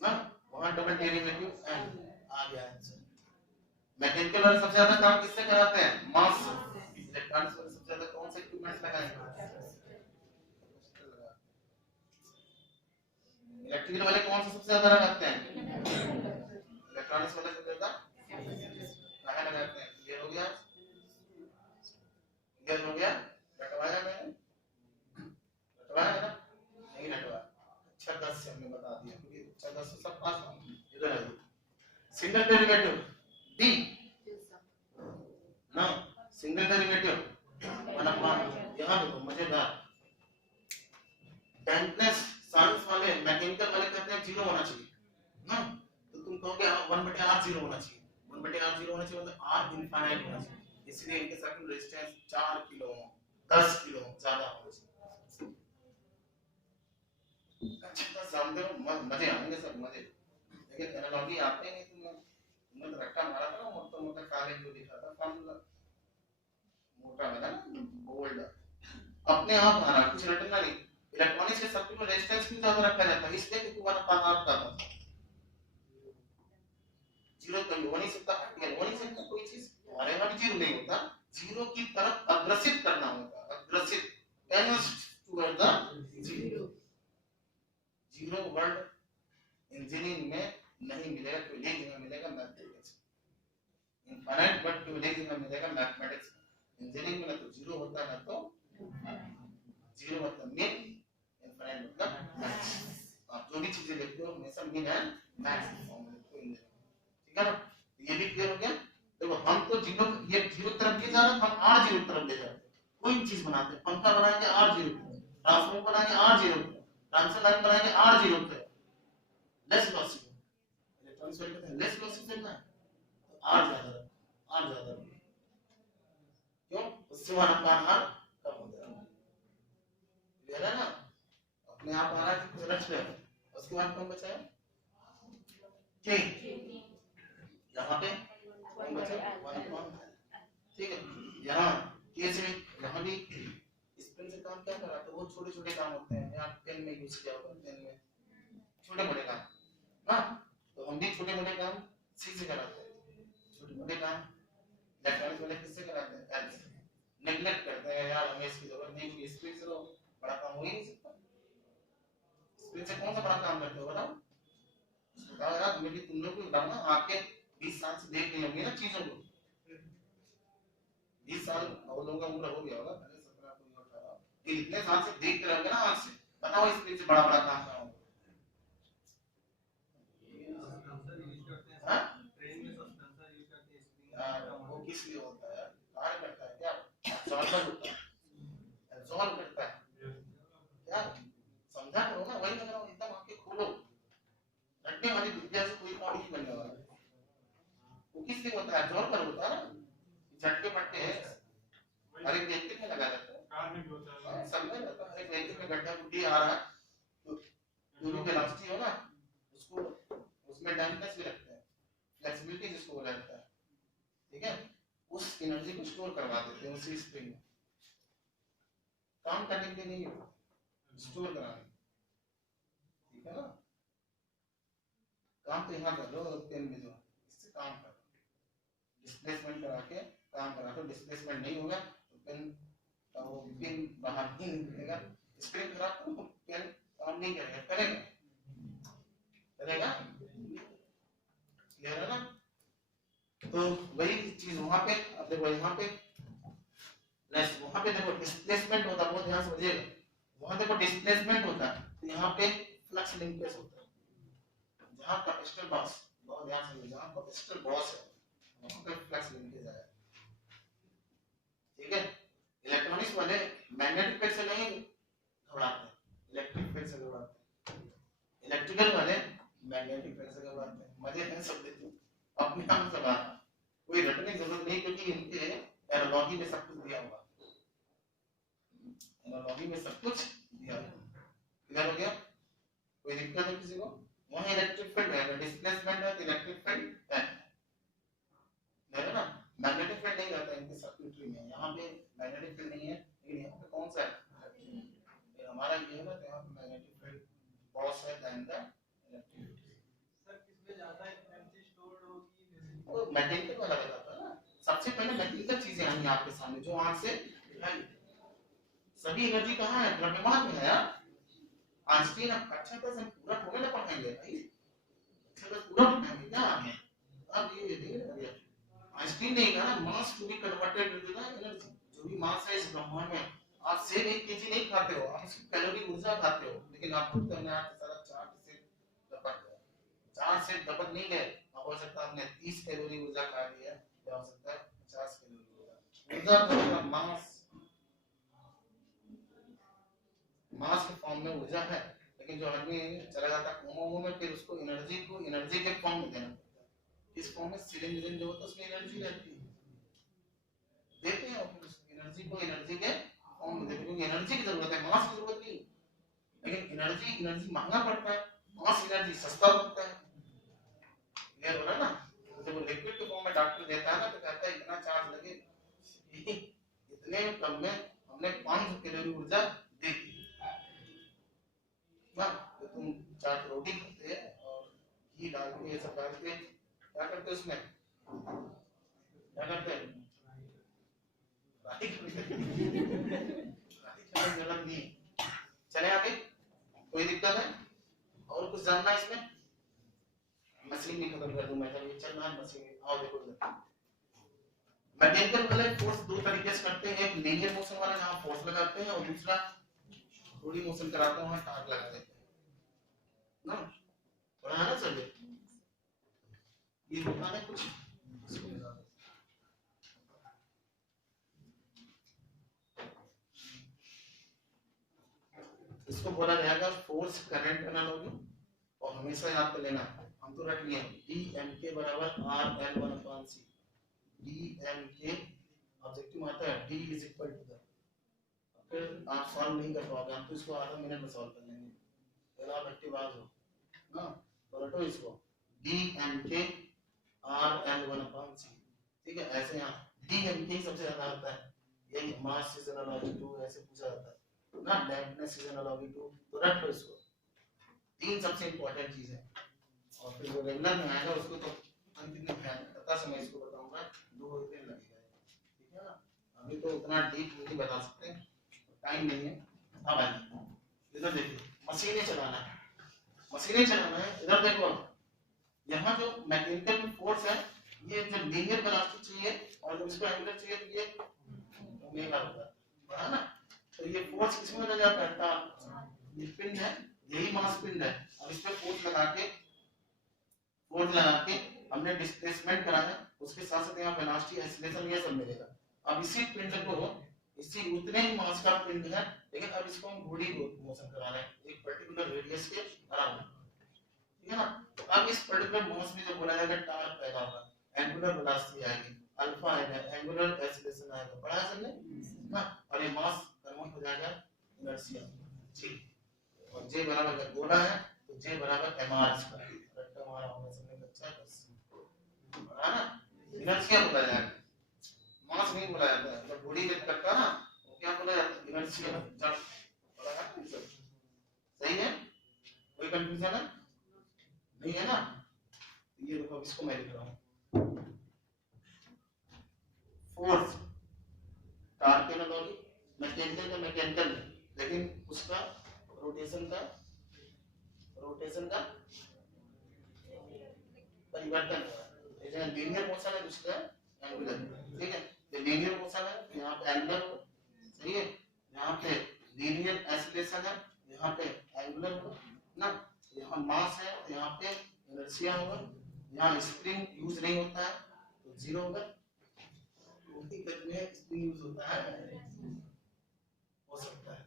ना, वहां डबल डेरिवेटिव N आ गया आंसर, मैकेनिकल वाले सबसे ज्यादा काम किससे कराते हैं, मास से, इलेक्ट्रॉनिक्स वाले सबसे ज्यादा कौन से इक्विपमेंट्स लगाएंगे, इलेक्ट्रिकल वाले कौन से सबसे ज्यादा लगाते हैं, इलेक्ट्रॉनिक्स वाले सबसे ज्यादा कहाँ लगाते हैं, क्लियर हो गया, क्लियर हो गया, रटवाया मैंने, रटवाया ना, नहीं रटवाया, अच्छा 10 से हमने बता दिया, क्योंकि अच्छा 10 से सब पास, इधर आइए, सिंगल डेरिवेटिव डी ना, सिंगल डेरिवेटिव 1 अपॉन, यहाँ देखो मजेदार, डेम्पनेस साइंस वाले मैकेनिकल वाले कहते हैं 0 होना चाहिए ना, तो तुम कहोगे 1/r 0 होना चाहिए, 1/r 0 होना चाहिए मतलब r इनफाइनाइट होना चाहिए, इसलिए इनके सर्किट रेजिस्टेंस 4 किलो 10 किलो ज्यादा होना चाहिए। अच्छा समझो, मजे आएंगे सब मजे, लेकिन एनालॉजी आते नहीं, तुमने तो रट्टा मारा था ना, मोटा मोटा काले जो दिखा था फॉर्मूला मोटा वाला ना बोल्ड, अपने आप आ रहा, कुछ रटना नहीं। इलेक्ट्रॉनिक्स के सर्किट में रेजिस्टेंस क्यों ज्यादा रखा जाता है, इसलिए कि 1 अपॉन r का था, जीरो कभी हो नहीं सकता, आइडियल हो नहीं सकता, कोई चीज हमारे यहाँ भी जीरो नहीं होता, जीरो की तरफ अग्रसित करना होता है, अग्रसित tends toward the zero. Zero word engineering में नहीं मिलेगा, कोई एक जगह मिलेगा मैथमेटिक्स, इनफाइनाइट वर्ड कोई एक जगह मिलेगा मैथमेटिक्स। इंजीनियरिंग में ना तो जीरो होता है ना तो जीरो मतलब मीन, इनफाइनाइट मतलब मैक्स। आप जो भी चीजें लिखते हो हमेशा मीन एंड मैक्स फॉर्म में लिखो इंजीनियरिंग, ठीक है ना, ये भी क्लियर हो गया। देखो हम तो जीरो, ये जीरो तरफ ले जा रहे हैं, हम आर जीरो तरफ ले जा रहे हैं, कोई चीज बनाते हैं, पंखा बनाएंगे आर जीरो, ट्रांसफार्मर बनाएंगे आर जीरो, ट्रांसफर लाइन बनाएंगे आर जीरो पे, लेस लॉसी, इलेक्ट्रॉनिक्स वाले कहते हैं लेस लॉसी देना है तो आर ज्यादा रखो, आर ज्यादा रखो, क्यों, उससे वन अपॉन आर कम हो जाएगा, क्लियर है ना, अपने आप आ रहा है कुछ रच ले, उसके बाद कौन बचा है के, यहाँ पे कौन बचा 1 अपॉन, ठीक है, यहाँ के से यहाँ भी इस पेन से काम क्या कर रहा था, वो छोटे छोटे काम होते हैं, यहाँ पेन में यूज किया होगा, पेन में छोटे मोटे काम ना, तो हम भी छोटे मोटे काम सी से कराते हैं, छोटे मोटे काम इलेक्ट्रॉनिक्स वाले किससे कराते हैं, एल से, नेग्लेक्ट करते हैं यार, हमें इसकी जरूरत नहीं, क्योंकि स्क्रीन से तो बड़ा काम हो ही नहीं सकता, स्क्रीन से कौन सा बड़ा काम करते हो बताओ, बताओ यार, मैं भी तुम लोग को बताऊं ना, आपके 20 साल से देख रही होंगी ना चीजों को, 20 साल और लोगों का उम्र हो गया होगा, पहले 17 को 18, ये इतने साल से देख रहे होंगे ना आंख से, बताओ स्क्रीन से बड़ा बड़ा काम कहाँ होगा, हाँ यार वो किस लिए होता है, कार्य करता है क्या, एब्जॉर्बर होता है, एब्जॉर्ब करता है क्या, समझा करो ना, वही लग रहा हूँ एकदम आंखें खोलो, रटने वाली विद्या से कोई काम नहीं बनने वाला, वो किस लिए होता है, एब्जॉर्बर होता है ना, झटके पटके हर एक व्यक्ति में लगा रहता है, कार में भी होता है, सब में रहता है, एक व्यक्ति में गड्ढा गुड्डी आ रहा है तो जो भी वेलोसिटी हो ना उसको, उसमें डैम्पनेस भी रखते हैं, फ्लेक्सिबिलिटी जिसको बोला जाता है, ठीक है, उस एनर्जी को स्टोर करवा देते हैं उसी स्प्रिंग में, काम करने के लिए नहीं है, स्टोर कराने, ठीक है ना, काम तो यहाँ कर लो पेन में जो इससे काम कर, डिस्प्लेसमेंट करा के काम करा, तो डिस्प्लेसमेंट नहीं होगा तो पेन का वो पिन बाहर नहीं निकलेगा, स्प्रिंग करा तो पेन काम नहीं करेगा, करेगा करेगा, क्लियर है ना, तो वही चीज वहां पे, अब देखो यहाँ पे नेक्स्ट, वहां पे देखो डिस्प्लेसमेंट होता है, बहुत ध्यान से समझिएगा, वहां देखो डिस्प्लेसमेंट होता है तो यहाँ पे फ्लक्स लिंकेज होता है, जहां कैपेसिटर बॉक्स, बहुत ध्यान से, जहां कैपेसिटर बॉक्स है वहां पे फ्लक्स लिंकेज आया, ठीक है, इलेक्ट्रॉनिक्स वाले मैग्नेटिक फील्ड से नहीं घबराते, इलेक्ट्रिक फील्ड से घबराते, इलेक्ट्रिकल वाले मैग्नेटिक फील्ड से घबराते हैं, मजे हैं सब देते अपने आप से बात, कोई रटने की जरूरत नहीं, क्योंकि इनके एनालॉजी में सब कुछ दिया हुआ, एनालॉजी में सब कुछ दिया हुआ, क्लियर हो गया, कोई दिक्कत है किसी को, वहां इलेक्ट्रिक फील्ड है, डिस्प्लेसमेंट है, इलेक्ट्रिक फील्ड है, है ना, मैग्नेटिक फील्ड नहीं रहता इनके सर्किटरी में, यहाँ पे मैग्नेटिक फील्ड नहीं है, लेकिन यहाँ पे कौन सा है, ये हमारा ये है ना, यहाँ पे मैग्नेटिक फील्ड बॉस है देन द इलेक्ट्रिक, सर किसमें ज्यादा एनर्जी स्टोर्ड होगी, वो मैकेनिकल वाला बताता है ना, सबसे पहले मैकेनिकल चीजें आई आपके सामने जो आंख से दिखाई, सभी एनर्जी कहाँ है, द्रव्यमान में है यार, आइंस्टीन अच्छा था, सब पूरा थोड़ा ना पढ़ाएंगे भाई, अच्छा तो पूरा पढ़ाएंगे क्या आगे, अब ये देखिए आइंस्टीन ने कहा ना, mass to be converted into the energy, जो भी मास है इस ब्रह्मांड में, आप सेम 1 केजी नहीं खाते हो, आप सिर्फ कैलोरी ऊर्जा खाते हो, लेकिन आपको तो हमने आज सारा चार्ट से लपट गया, चार्ट से लपट नहीं गए, आप हो सकता है हमने 30 कैलोरी ऊर्जा खा लिया, या हो सकता है 50 कैलोरी ऊर्जा तो मतलब मास के फॉर्म में ऊर्जा है, लेकिन जो आदमी चला जाता है मोमो में, फिर उसको एनर्जी को एनर्जी के फॉर्म में देना पड़ता है। इस फॉर्म में सिलिंडर जो होता है उसमें एनर्जी रहती है, देते हैं और फिर एनर्जी को एनर्जी के फॉर्म में देते हैं, क्योंकि एनर्जी की जरूरत है, मास की जरूरत नहीं। लेकिन एनर्जी महंगा पड़ता है, मास एनर्जी सस्ता पड़ता है। क्लियर हो रहा है ना? जब वो लिक्विड के फॉर्म में डॉक्टर देता है ना तो कहता है इतना चार्ज लगे, इतने कम में हमने 500 कैलोरी ऊर्जा दे दी ना। तो तुम 4 रोटी खाते हैं और घी डाल के ये सब डाल के क्या करते हैं, उसमें क्या करते हैं, गलत नहीं। चले आगे, कोई दिक्कत है? और कुछ जानना है इसमें? मशीन नहीं खत्म कर दूं मैं, चलिए चल रहा है मशीन। आओ देखो इधर, मैकेनिकल वाले फोर्स दो तरीके से करते हैं, एक लीनियर मोशन वाला जहां फोर्स लगाते हैं, और दूसरा रोडी मोशन कराते हैं वहां टार्क लगा देते हैं ना। पढ़ा है ना सर? ये होता है कुछ इसको बोला जाएगा फोर्स करंट एनालॉजी, और हमेशा याद कर लेना, हम तो रट लिए dmk बराबर rl1/c। dmk ऑब्जेक्टिव आता है d is equal to the, फिर आप सॉल्व नहीं कर पाओगे, हम तो इसको आधा मिनट में सॉल्व कर लेंगे, पहले आप एक्टिव आ जाओ ना। तो रटो इसको dmk rl1/c, ठीक है। ऐसे यहाँ dmk सबसे ज्यादा आता है, यही मास इज एनालॉजी टू ऐसे पूछा जाता है ना, डैम्पनेस इज एनालॉजी टू, तो रट लो इसको, तीन सबसे इंपॉर्टेंट चीज है। और फिर वो रेगुलर में आएगा उसको तो हम कितने पता समय इसको बताऊंगा, 2 दिन लगेगा, ठीक है ना। अभी तो उतना डीप नहीं बता सकते, टाइम नहीं है। अब आइए इधर देखिए, मशीनें चलाना है, मशीनें चलाना है। इधर देखो, यहाँ जो मैकेनिकल फोर्स है, ये जब लीनियर वेलोसिटी चाहिए और जब इसको एंगुलर चाहिए तो ये ओमेगा होगा, है ना। तो ये फोर्स किसमें लग जाता है, टार्क, ये पिंड है, यही मास पिंड है, और इस पे फोर्स लगा के हमने डिस्प्लेसमेंट कराया, उसके साथ साथ यहाँ वेलोसिटी एक्सीलरेशन ये सब मिलेगा। अब इसी पिंड को, इसी उतने ही मास का पिंड है, लेकिन अब इसको हम घूर्णी मोशन करा रहे हैं एक पर्टिकुलर रेडियस के अराउंड, ठीक है ना। तो अब इस पर्टिकुलर मास में जो बोला जाएगा टार्क पैदा होगा, एंगुलर वेलोसिटी आएगी, अल्फा आएगा, एंगुलर एक्सीलरेशन आएगा, पढ़ा है सबने ना। और ये मास कन्वर्ट हो जाएगा इनर्शिया, ठीक। और जे बराबर अगर गोला है तो जे बराबर mr स्क्वायर, रट्टा मारा हमने सबने बच्चा बस, पढ़ा ना। इनर्शिया बोला जाएगा, मास नहीं बोला जाता है। जब बॉडी वेट करता है ना वो क्या बोला जाता है, इनर्शिया। जब पढ़ा है सब सही है, कोई कंफ्यूजन है नहीं है ना। ये देखो इसको मैं लिख रहा हूँ, फोर्स टार्क एनालॉजी, मैकेनिकल का मैकेनिकल, लेकिन उसका रोटेशन का परिवर्तन हो रहा है। जैसे लीनियर मोशन है, दूसरा एंगुलर, ठीक है। ये लीनियर मोशन है, यहाँ पे एंगुलर हो, सही है। यहाँ पे लीनियर एक्सीलरेशन है, यहाँ पे एंगुलर हो ना। यहाँ मास है तो यहाँ पे इनर्शिया होगा, यहाँ स्प्रिंग यूज नहीं होता है तो जीरो होगा, उल्टी गति में स्प्रिंग यूज होता है, हो सकता है,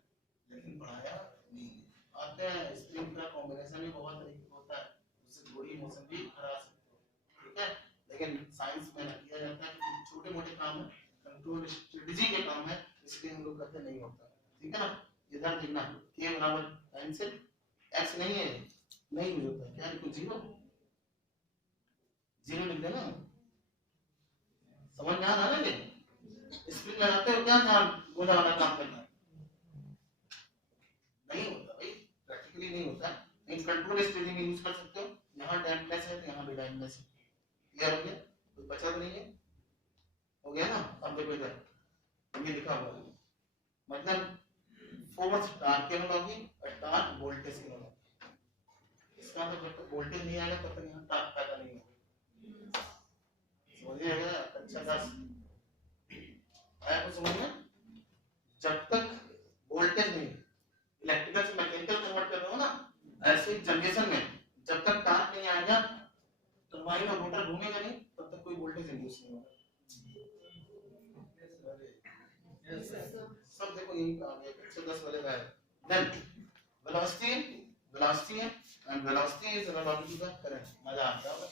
लेकिन पढ़ाया नहीं है। आते हैं स्प्रिंग का कॉम्बिनेशन भी बहुत तरीके होता है, उससे घूर्णी मोशन भी करा सकते हो, ठीक है। लेकिन साइंस में ना किया जाता है क्योंकि छोटे मोटे काम है, कंट्रोल स्ट्रेटजी के काम है, इसलिए हम लोग करते नहीं होता, ठीक है ना। इधर देखना, k बराबर कैंसिल, x नहीं है, नहीं यूज होता, क्या लिखो, जीरो लिख देना, समझ में आ रहा है ना। स्प्रिंग लगाते हो क्या काम, गोला वाला काम करना नहीं होता भाई, प्रैक्टिकली नहीं होता। इन कंट्रोल स्ट्रेटजी में यूज कर सकते हो, यहाँ डैम्पनेस है तो यहाँ भी डैम्पनेस है, क्लियर हो गया, कोई बचा तो नहीं है, हो गया ना। अब देखो इधर ये लिखा हुआ है, मतलब फोर्स टार्क एनालॉजी और टार्क वोल्टेज एनालॉजी। इसका मतलब जब तक वोल्टेज नहीं आएगा तब तक यहाँ टार्क पैदा नहीं होगा, समझिएगा। अच्छा सा आया कुछ समझ में, जब तक वोल्टेज नहीं, इलेक्ट्रिकल से मैकेनिकल कन्वर्ट कर रहे हो ना, ऐसे जनरेशन में जब तक टार्क नहीं आएगा टरबाइन और रोटर यही आ गया 110 वाले का है। देन वेलोसिटी है and velocity is analogy to the current. मजा आता है।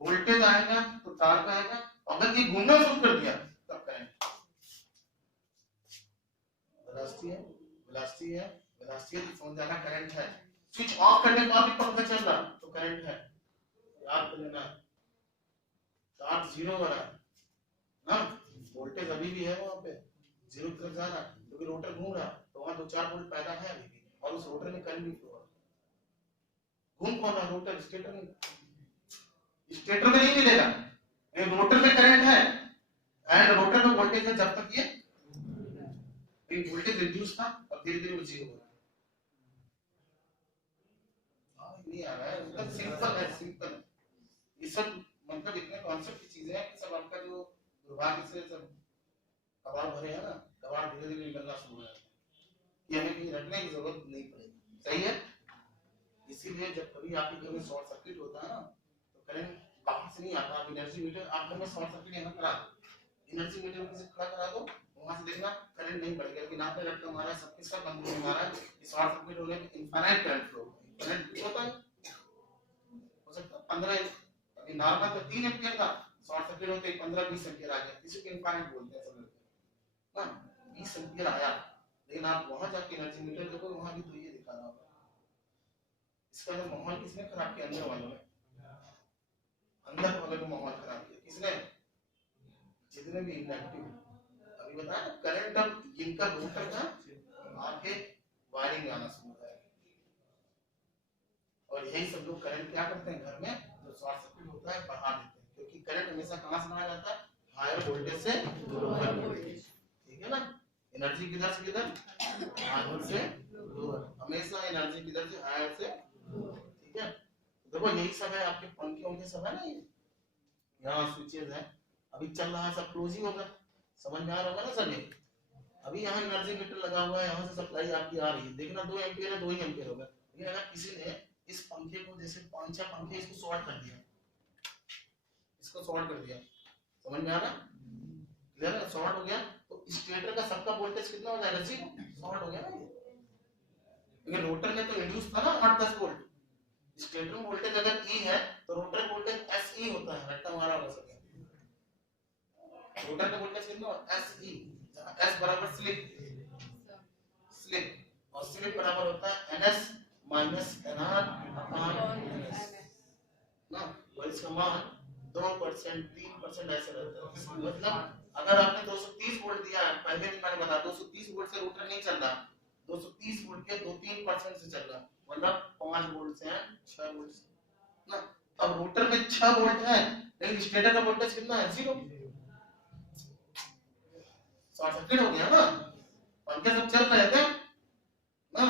वोल्टेज आएगा तो टार्क आएगा, अगर ये घूमना शुरू कर दिया तब करंट। वेलोसिटी है तो समझ जाना करंट है। स्विच ऑफ करने के बाद भी पंखा चल रहा तो करंट है, याद कर लेना। चार्ज जीरो हो रहा है ना, वोल्टेज अभी भी है वहां पे, जीरो की तरफ जा रहा है क्योंकि रोटर घूम रहा तो वहां 2-4 वोल्ट पैदा है अभी भी, और उस रोटर में करंट भी फ्लो हो रहा है। घूम कौन रहा? रोटर। स्टेटर में नहीं मिलेगा, लेकिन रोटर में करंट है एंड रोटर में वोल्टेज है। जब तक ये वोल्टेज रिड्यूस था और धीरे धीरे वो जीरो हो रहा है। नहीं आ रहा है, मतलब सिंपल है, सिंपल। ये सब मतलब इतने कॉन्सेप्ट की चीजें हैं कि सब आपका जो दुर्भाग्य से सब कबाड़ भरे हैं ना, कबाड़ धीरे धीरे निकलना शुरू हो जाते हैं कि हमें कहीं रखने की जरूरत नहीं पड़ेगी। सही है। इसीलिए जब कभी आपके घर में शॉर्ट सर्किट होता है ना तो करंट बाहर से नहीं आता, आप एनर्जी मीटर आप घर में शॉर्ट सर्किट यहाँ करा दो, एनर्जी मीटर में से खड़ा करा दो, वहां से देखना करंट नहीं बढ़ेगा। लेकिन आपने रखा हमारा सबके सब बंद होने वाला है, शॉर्ट सर्किट होने में इनफाइनाइट करंट फ्लो करंट होता है। हो सकता है 15, अभी नॉर्मल तो 3 एम्पीयर था, शॉर्ट सर्किट होते ही 15-20 एम्पीयर आ गया, इसी को इनफाइनाइट बोलते हैं सब लोग ना। 20 एम्पीयर आया, लेकिन आप वहां जाके एनर्जी मीटर देखो, वहां भी तो ये दिखा रहा होगा। इसका जो माहौल किसने खराब किया? अंदर वालों ने, अंदर वालों ने माहौल खराब किया। किसने? जितने भी इंडक्टिव, अभी बताया ना करंट, अब इनका रोटर का आके वायरिंग आना शुरू हो जाएगा। और यही सब लोग करंट क्या करते हैं घर में, जो शॉर्ट सर्किट होता है बढ़ा देते हैं, क्योंकि करंट हमेशा कहां से बढ़ाया जाता है? हायर वोल्टेज से लोअर वोल्टेज। ठीक है ना, एनर्जी किधर से किधर? हायर से लोअर, हमेशा एनर्जी किधर से? हायर से। ठीक है, देखो यही सब है आपके पंखे सब है ना, ये यहाँ स्विचेस है, अभी चल रहा है सब क्लोज ही होगा, समझ में आ रहा होगा ना सभी। अभी यहाँ एनर्जी मीटर लगा हुआ है, यहाँ से सप्लाई आपकी आ रही है, देखना 2 एम्पीयर है, 2 ही एम्पीयर होगा। लेकिन अगर किसी ने इस पंखे को जैसे 5-6 पंखे इसको शॉर्ट कर दिया, इसको शॉर्ट कर दिया, समझ में आ रहा? क्लियर है? शॉर्ट हो गया तो स्टेटर का सबका वोल्टेज कितना हो जाएगा? 0। शॉर्ट हो गया ना ये। लेकिन रोटर में तो इंड्यूस था ना 8-10 वोल्ट, स्टेटर में वोल्टेज अगर E है तो रोटर वोल्टेज SE होता है, रट्टा मारा होगा सब। रोटर का वोल्टेज कितना? SE, जहां S बराबर स्लिप और स्लिप बराबर होता है NS minus NR upon NS ना। और इसका मान 2% 3% ऐसे रहता है। मतलब अगर आपने 230 वोल्ट दिया है, पहले भी मैंने बताया 230 वोल्ट से रोटर नहीं चल रहा, 230 वोल्ट के 2-3% से चल रहा, मतलब 5 वोल्ट से 6 वोल्ट से ना। अब रोटर में 6 वोल्ट है, लेकिन स्टेटर का वोल्टेज कितना है? 0। शॉर्ट सर्किट हो गया ना, पंखे सब चल रहे थे ना,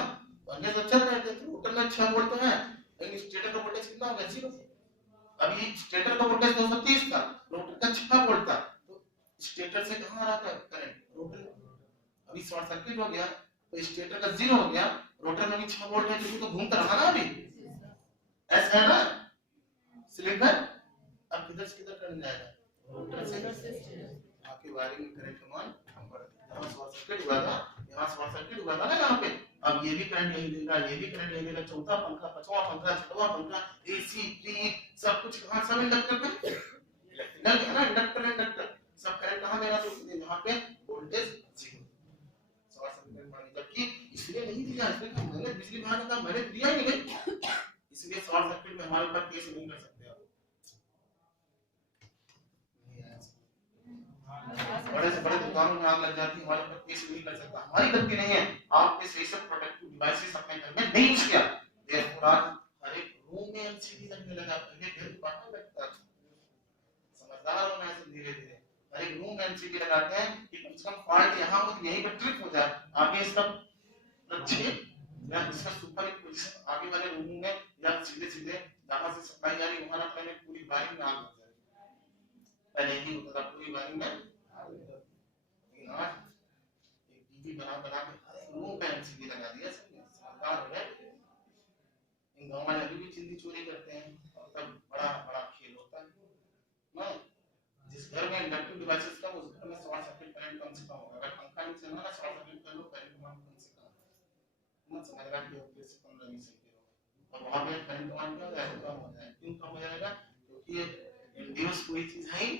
पंखे सब चल रहे थे तो रोटर में 6 वोल्ट तो है, लेकिन स्टेटर का वोल्टेज कितना हो गया? 0। अभी स्टेटर का वोल्टेज 230 था, रोटर का 6 वोल्ट था, तो स्टेटर से कहां आ रहा था करंट? रोटर। अभी शॉर्ट सर्किट हो गया तो स्टेटर का 0 हो गया, रोटर में भी 6 वोल्ट है क्योंकि तो घूमता रहा ना अभी, ऐसा है ना स्लिप है। अब किधर से किधर करंट जाएगा? रोटर से। आपकी वायरिंग में करंट का मान कम पड़ गया, यहाँ शॉर्ट सर्किट हुआ था, यहाँ शॉर्ट सर्किट हुआ था ना यहाँ पे, अब ये भी करंट यही देगा, ये भी करंट यही देगा। चौथा पंखा, पांचवा पंखा, छठवां पंखा, एसी, फ्रिज, सब कुछ कहां? सब इंडक्टर पे, इलेक्ट्रिकल है ना, इंडक्टर सब करंट कहां देगा? तो यहाँ पे वोल्टेज 0, शॉर्ट सर्किट मान। जबकि इसलिए नहीं दिया, इसलिए मैंने बिजली विभाग का मैंने दिया ही नहीं, इसलिए शॉर्ट सर्किट में हमारे ऊपर केस नहीं कर सकते आप। बड़े से बड़े दुकानों में आग लग जाती है, हमारे ऊपर केस नहीं कर सकता, हमारी गलती नहीं है। आपने सही सब प्रोटेक्टिव डिवाइसेस अपने घर में नहीं यूज किया, देयरफॉर आज हर एक रूम में एलसीडी लगने लगा। पहले घर की बात लगता, समझदार होना है धीरे धीरे। हर एक रूम में एलसीडी लगाते हैं कि कम से कम फॉल्ट यहाँ हो तो यहीं पर ट्रिप हो जाए, आगे इसका अच्छे या इसका सुपर पोजीशन आगे वाले रूम में या सीधे सीधे जहां से सप्लाई आ रही वहां रखने में पूरी वायरिंग में आग लग जाए। पहले ही होता था पूरी वायरिंग में, लेकिन आज एक टीवी बना के हर एक रूम में एलसीडी लगा दिया सबने, समझदार हो गए। इन गांव वाले अभी भी चिंदी चोरी करते हैं और तब बड़ा बड़ा खेल होता है ना, जिसके घर में इंडक्टिव डिवाइसेस का उस घर में शॉर्ट सर्किट करंट कम से कम होगा। अगर पंखा नहीं चल रहा है शॉर्ट सर्किट कर लो, करंट कम से कम, मत समझ रहा कि वो से कम नहीं सकते हो। और वहां पे करंट कम क्या है, कम हो जाएगा। क्यों कम हो जाएगा? क्योंकि ये इंड्यूस कोई चीज है ही,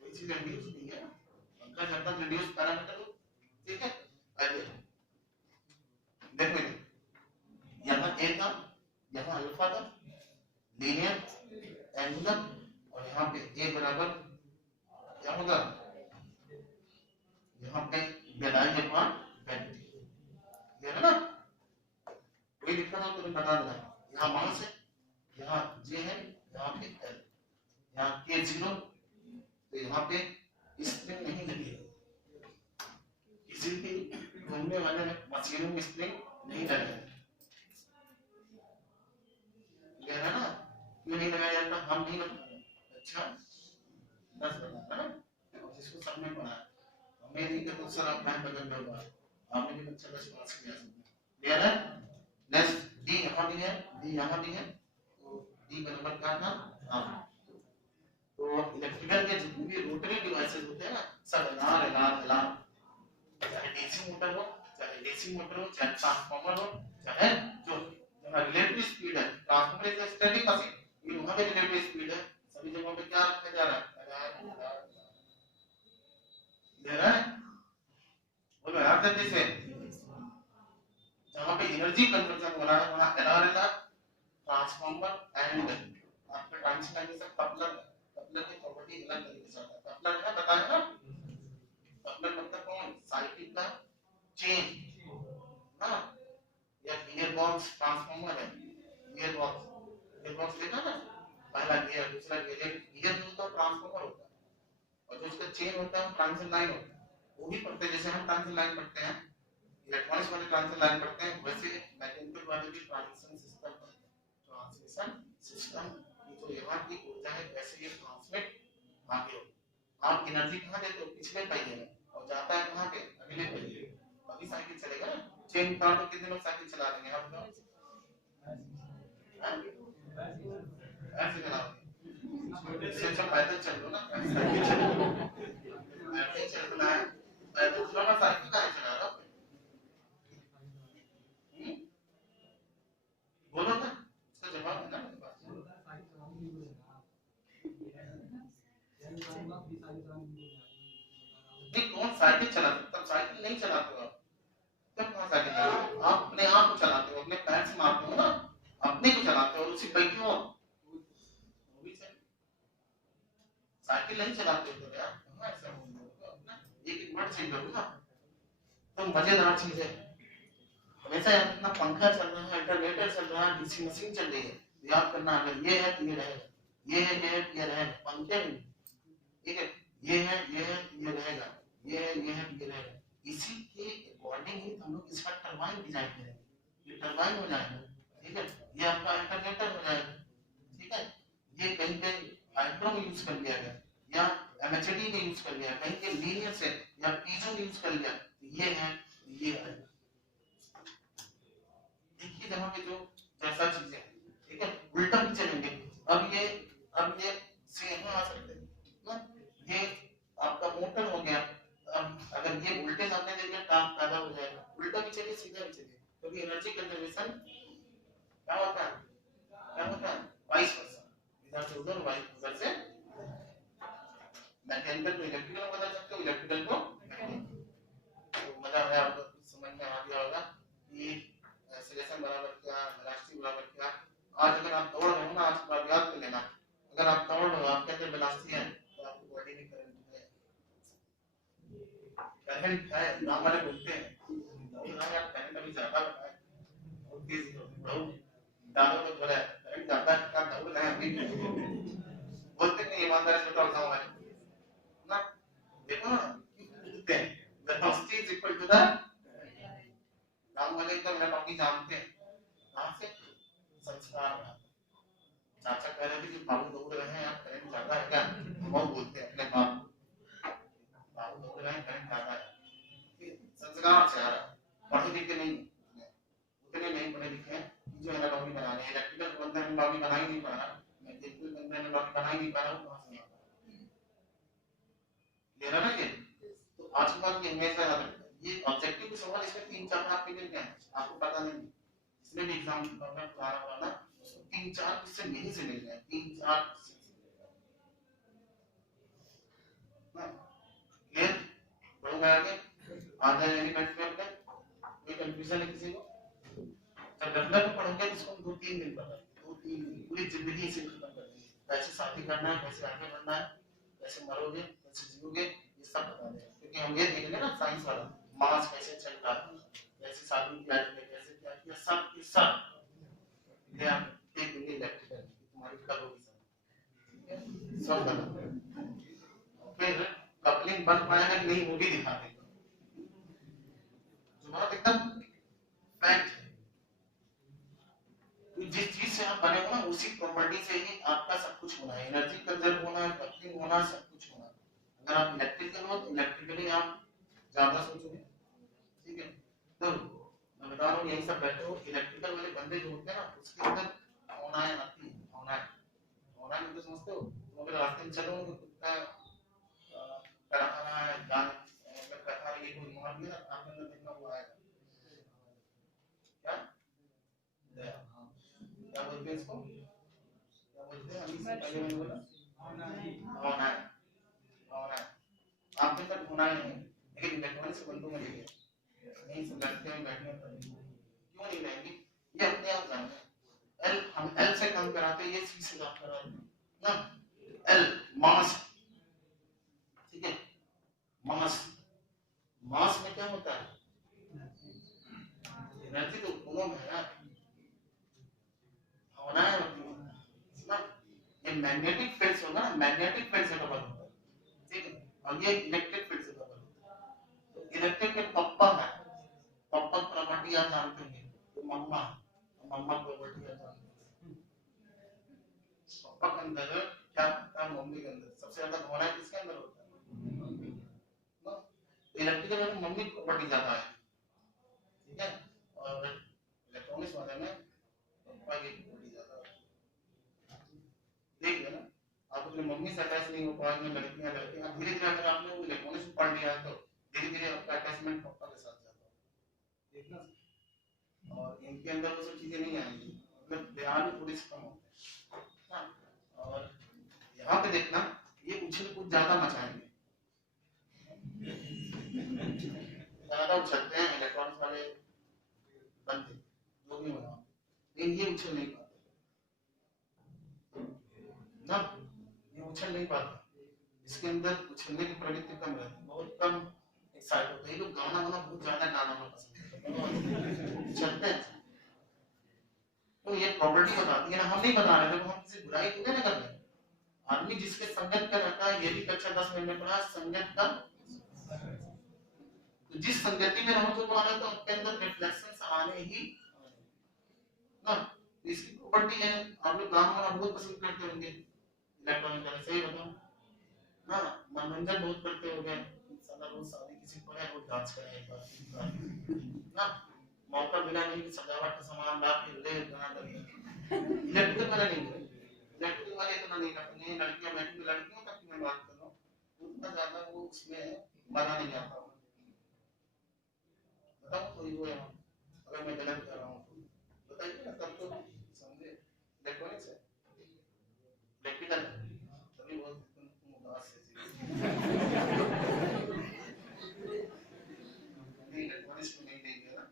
कोई चीज इंड्यूस नहीं है। पंखा चलता है इंड्यूस पैरामीटर, ठीक है। आइए देखो यहाँ ए था, यहाँ अल्फा था, लीनियर एंगुलर, और यहाँ पे ए बराबर क्या होगा, यहाँ पे बेलाई अपॉन वेलोसिटी, ये है ना। कोई दिक्कत हो तो तुम बता देना। यहाँ मास है, यहाँ जे है, यहाँ पे एल, यहाँ के 0, तो यहाँ पे स्प्रिंग नहीं लगी है, किसी भी घूमने वाले मशीनों में स्प्रिंग नहीं लगा है, कह रहा ना। क्यों नहीं लगाया जाता? हम नहीं लगाते। अच्छा 10 बना है ना, जिसको सबने पढ़ा, हमें नहीं कहते सर आप टाइम बदल दो, आपने भी अच्छा बस पास किया सबने, क्लियर है। नेक्स्ट डी यहाँ भी है, डी यहाँ भी है, तो डी बराबर क्या था, हाँ। तो इलेक्ट्रिकल के जितने भी रोटरी डिवाइसेस होते हैं ना, सब अलार्म, चाहे डीसी मोटर हो, चाहे डीसी मोटर हो, चाहे ट्रांसफार्मर हो, चाहे जो रिलेटिव स्पीड है, ट्रांसफार्मर इज स्टैटिक मशीन, ये वहां पे रिलेटिव स्पीड है, सभी जगहों पे क्या रखा जा रहा है, दे रहा है। बोलो यार जल्दी से, जहां पे एनर्जी कन्वर्जन हो रहा है वहां एलआर ट्रांसफार्मर एंड आपका ट्रांसफार्मर कपलर, कपलर की प्रॉपर्टी अलग तरीके से आता है। कपलर क्या बताया ना, कपलर मतलब कौन, साइकिल का चेन ना, या गियर बॉक्स ट्रांसफार्मर है, गियर बॉक्स देखा ना, पहला गियर दूसरा गियर, गियर जो होता है ट्रांसफार्मर होता है, और जो उसका चेन होता है ट्रांसफर लाइन होता है, वो भी पढ़ते हैं। जैसे हम ट्रांसफर लाइन पढ़ते हैं, इलेक्ट्रॉनिक्स वाले ट्रांसफर लाइन पढ़ते हैं, वैसे मैकेनिकल वाले भी ट्रांसमिशन सिस्टम पढ़ते हैं। ट्रांसमिशन सिस्टम की जो यहाँ की ऊर्जा है कैसे ये ट्रांसमिट आगे हो, आप एनर्जी कहाँ देते हो, पिछले पहिए में, और जाता है कहाँ पे, अगले पहिए। अभी साइकिल चलेगा ना, चेन उतार तो कितने लोग साइकिल चला लेंगे आप लोग, ऐसे चलाओगे, इससे अच्छा पैदल चल लो ना, साइकिल चलो, पैदल चलना है, पैदल चलाना, साइकिल कहाँ चला रहा हो, बोलो ना, इसका जवाब है ना मेरे पास। नहीं कौन साइकिल चलाते, तब साइकिल नहीं चलाते हो आप, तब कहाँ साइकिल चलाते हो आप, अपने आप को चलाते हो, अपने पैर से मारते हो ना, अपने को चलाते हो, उसी बैठे हो, साइकिल नहीं चलाते हो तो यार कहाँ ऐसा होगा, एक वर्ड चेंज करो ना, तो मजेदार चीज है। हमेशा याद रखना, पंखा चल रहा है, अल्टरनेटर चल रहा है, डीसी मशीन चल रही है, याद करना अगर ये है तो ये रहेगा, ये है ये है ये रहेगा, पंखे नहीं, ठीक है, ये है ये है ये रहेगा, ये है ये है ये रहेगा। इसी के अकॉर्डिंग ही हम लोग इसका टरबाइन डिजाइन करेंगे, ये टरबाइन हो जाएगा, ठीक है, ये आपका अल्टरनेटर हो जाएगा, ठीक है। ये कहीं कहीं हाइड्रो में यूज कर लिया गया, या एमएचडी में यूज कर लिया, कहीं के लीनियर से या पीजो में यूज कर लिया, ये है ये है, एक ही जगह पे जो जैसा चीजें, ठीक है, उल्टा भी चलेंगे। अब ये से यहाँ आ सकते हैं ना, ये आपका मोटर हो गया, अब अगर ये उल्टे सामने देंगे काम पैदा हो जाएगा, उल्टा भी चलिए सीधा भी चलिए, क्योंकि एनर्जी कंजर्वेशन क्या होता है वाइस वर्सा, इधर से उधर वाइस उधर से, मैकेनिकल को इलेक्ट्रिकल बदल सकते हो, इलेक्ट्रिकल को मैकेनिकल। तो मजा आया आपको, समझ में आ गया होगा कि एक्सीलरेशन बराबर क्या, वेलोसिटी बराबर क्या। आज अगर आप दौड़ रहे हो ना, आज बात याद कर लेना, अगर आप दौड़ रहे हो, आपके अंदर वेलोसिटी है, तो आपकी बॉडी में करंट है, करंट है, नाम वाले बोलते हैं दौड़ रहा है, करंट अभी ज्यादा है, बहुत तेज बहुत दादो तो बोला करंट ज्यादा है, क्या दौड़ रहा है अभी, बोलते नहीं, ईमानदारी से बताओ गांव वाले ना, देखो ना बोलते हैं velocity is equal to the, गांव वाले तो मेरा टॉपिक जानते हैं, कहां से संस्कार में। चाचा कह रहे थे कि बाबू दौड़ रहे हैं यार, करंट ज्यादा है क्या, बहुत बोलते हैं अपने बाप, बाबू दौड़ रहे हैं करंट ज्यादा है, संस्कार से आ रहा, पढ़े लिखे नहीं, उतने नहीं पढ़े लिखे हैं जो एनाटॉमी बना रहे हैं, इलेक्ट्रिकल बंदा एनाटॉमी बना ही नहीं पा रहा, मैकेनिकल बंदा एनाटॉमी बना ही नहीं पा रहा, कहां से आता है, क्लियर है ना ये? तो आज के बाद ये हमेशा याद रखना, ये ऑब्जेक्टिव के सवाल इसमें 3-4 आपके लिए क्या है आपको पता नहीं, इसमें भी एग्जाम में पुराना 3-4 क्वेश्चन यहीं से मिल गए, 3-4 क्लियर हो गया? आगे आ जाए एलिमेंट में अपने, कोई कंफ्यूजन है किसी को? जब डेवलप में पढ़ोगे तो इसको 2-3 दिन पता है, 2-3 दिन पूरी जिंदगी से खत्म कर देंगे, कैसे शादी करना है, कैसे आगे बढ़ना है, कैसे मरोगे, कैसे जियोगे, ये सब बता देंगे। क्योंकि हम ये देखेंगे ना साइंस वाला, मास कैसे चल रहा है, कैसे शादी किया है, कैसे क्या किया, सब ये सब ध्यान देख देंगे इलेक्ट्रिकल, तुम्हारी कब होगी सब बता देंगे। फिर कपलिंग बन पाएगा कि नहीं वो भी दिखा देंगे, तुम्हारा एकदम फैक्ट है। जिस चीज से आप बने हो ना उसी प्रॉपर्टी से ही आपका सब कुछ होना है, एनर्जी कंजर्व होना है, कपलिंग होना, सब कुछ होना है। अगर आप इलेक्ट्रिकल हो तो इलेक्ट्रिकली आप ज्यादा सोचोगे, ठीक है? तो मैं बता रहा हूँ यही सब बैठे हो इलेक्ट्रिकल वाले बंदे जो होते हैं ना उसके अंदर होना है, आती है होना है, तो समझते हो? तो अगर रास्ते में चलो तो कुत्ता कराना है जान मतलब कथा ये कोई मार दिया आपके अंदर कितना हुआ है क्या दया, क्या बोलते हैं इसको, क्या बोलते हैं? अभी से पहले मैंने बोला होना है, होना है आपके अंदर होना है, लेकिन इलेक्ट्रॉनिक्स बंदों में नहीं है, नहीं समझते हैं बैठने पर क्यों नहीं रहेंगे, ये अपने आप जानते हैं। एल हम एल से काम कराते हैं, ये सी से काम कराते हैं ना, एल मास, ठीक है? मास मास में क्या होता है, एनर्जी तो दोनों में है ना, होना है ना, ये मैग्नेटिक फील्ड होगा ना, मैग्नेटिक फील्ड से डबल होता है, ठीक है? और ये इलेक्ट्रिक फील्ड से डबल होता है। तो इलेक्ट्रिक में पप्पा है, पप्पा प्रॉपर्टी आप जानते हैं, तो मम्मा मम्मा प्रॉपर्टी आप जानते हैं, पप्पा के अंदर क्या होता है, मम्मी के अंदर सबसे ज्यादा होना किसके अंदर होता है ना, इलेक्ट्रिकल में मम्मी प्रॉपर्टी ज्यादा है, ठीक है? और इलेक्ट्रॉनिक्स वाले में पप्पा की प्रॉपर्टी ज्यादा है, देख लेना आप अपनी मम्मी से अटैच नहीं हो पाएंगे, लड़कियां धीरे धीरे अगर आपने वो इलेक्ट्रॉनिक्स पढ़ लिया है तो धीरे धीरे आपका अटैचमेंट पापा के साथ जाता है, ठीक ना? और इनके अंदर वो सब चीजें नहीं आएंगी, मतलब ध्यान भी थोड़ी सी कम होता है ना। और यहाँ पे देखना ये उछल कूद ज्यादा मचाएंगे, ज्यादा उछलते हैं इलेक्ट्रॉनिक्स वाले बंदे जो भी होना, लेकिन ये उछल नहीं पाते ना, ये उछल नहीं पाते, इसके अंदर उछलने की प्रवृत्ति कम रहती है, बहुत कम एक्साइट होते हैं, ये लोग गाना वाना बहुत ज्यादा गाना पसंद करते हैं, चलते हैं। तो ये प्रॉपर्टी बताती है ना, हम नहीं बता रहे थे, हम किसी बुराई को नहीं कर रहे, आदमी जिसके संगत का रहता है, ये भी कक्षा 10 में पढ़ा, संगत का, तो जिस संगति में रहो तो तुम्हारे तो आपके अंदर रिफ्लेक्शंस आने ही ना, इसकी प्रॉपर्टी है। आप लोग गाना वाना बहुत पसंद करते होंगे, इलेक्ट्रॉनिक वाले, सही बताओ ना, मनोरंजन बहुत करते होंगे, साला रोज शादी किसी को है, रोज डांस करे एक बार ना, मौका मिला नहीं सजावट का सामान ला के ले गाना लगे, इलेक्ट्रिकल वाले नहीं है, इलेक्ट्रिकल वाले इतना नहीं करते हैं, लड़कियां बैठी, लड़कियों तक मैं बात कर रहा हूँ, उतना ज्यादा वो उसमें मजा नहीं आता, बताओ कोई वो है अगर मैं गलत कर रहा हूँ बताइए ना, तब तो समझे इलेक्ट्रॉनिक्स है, इलेक्ट्रिकल तभी बहुत तुम उदास से नहीं, इलेक्ट्रॉनिक्स में नहीं देंगे ना,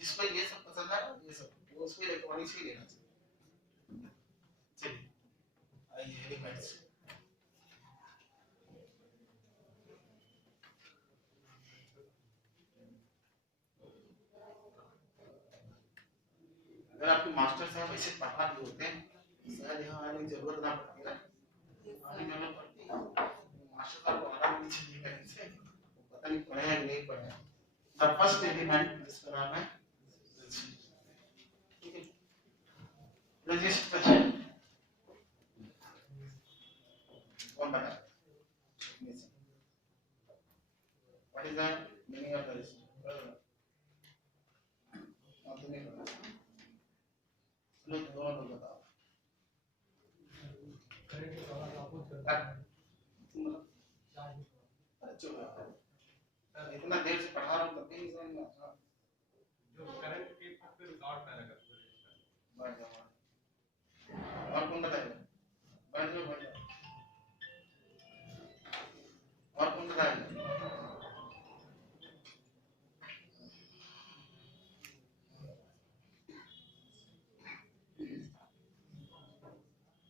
जिसको ये सब पसंद है ना, ये सब वो उसको इलेक्ट्रॉनिक्स ही लेना चाहिए। चलिए आइए एलिमेंट्स, अगर आपके मास्टर साहब ऐसे पढ़ा भी होते हैं शायद यहाँ आने की जरूरत ना पड़ती ना, आने की जरूरत पड़ती है, मास्टर साहब को आना नहीं चाहिए कहीं से, पता नहीं पढ़े या नहीं पढ़े। द फर्स्ट एलिमेंट जिसका नाम है, ठीक है, रजिस्टर, कौन बना what is the meaning of register, आप नहीं पढ़ा, चलो दोनों लोग बताओ, बच्चों का इतना देर से पढ़ा रहा हूँ तब भी नहीं समझ में आता। जो करंट के पे रिकॉर्ड पैदा करते हैं बैठ जाओ और कौन बताएगा बैठ जाओ और कौन बताएगा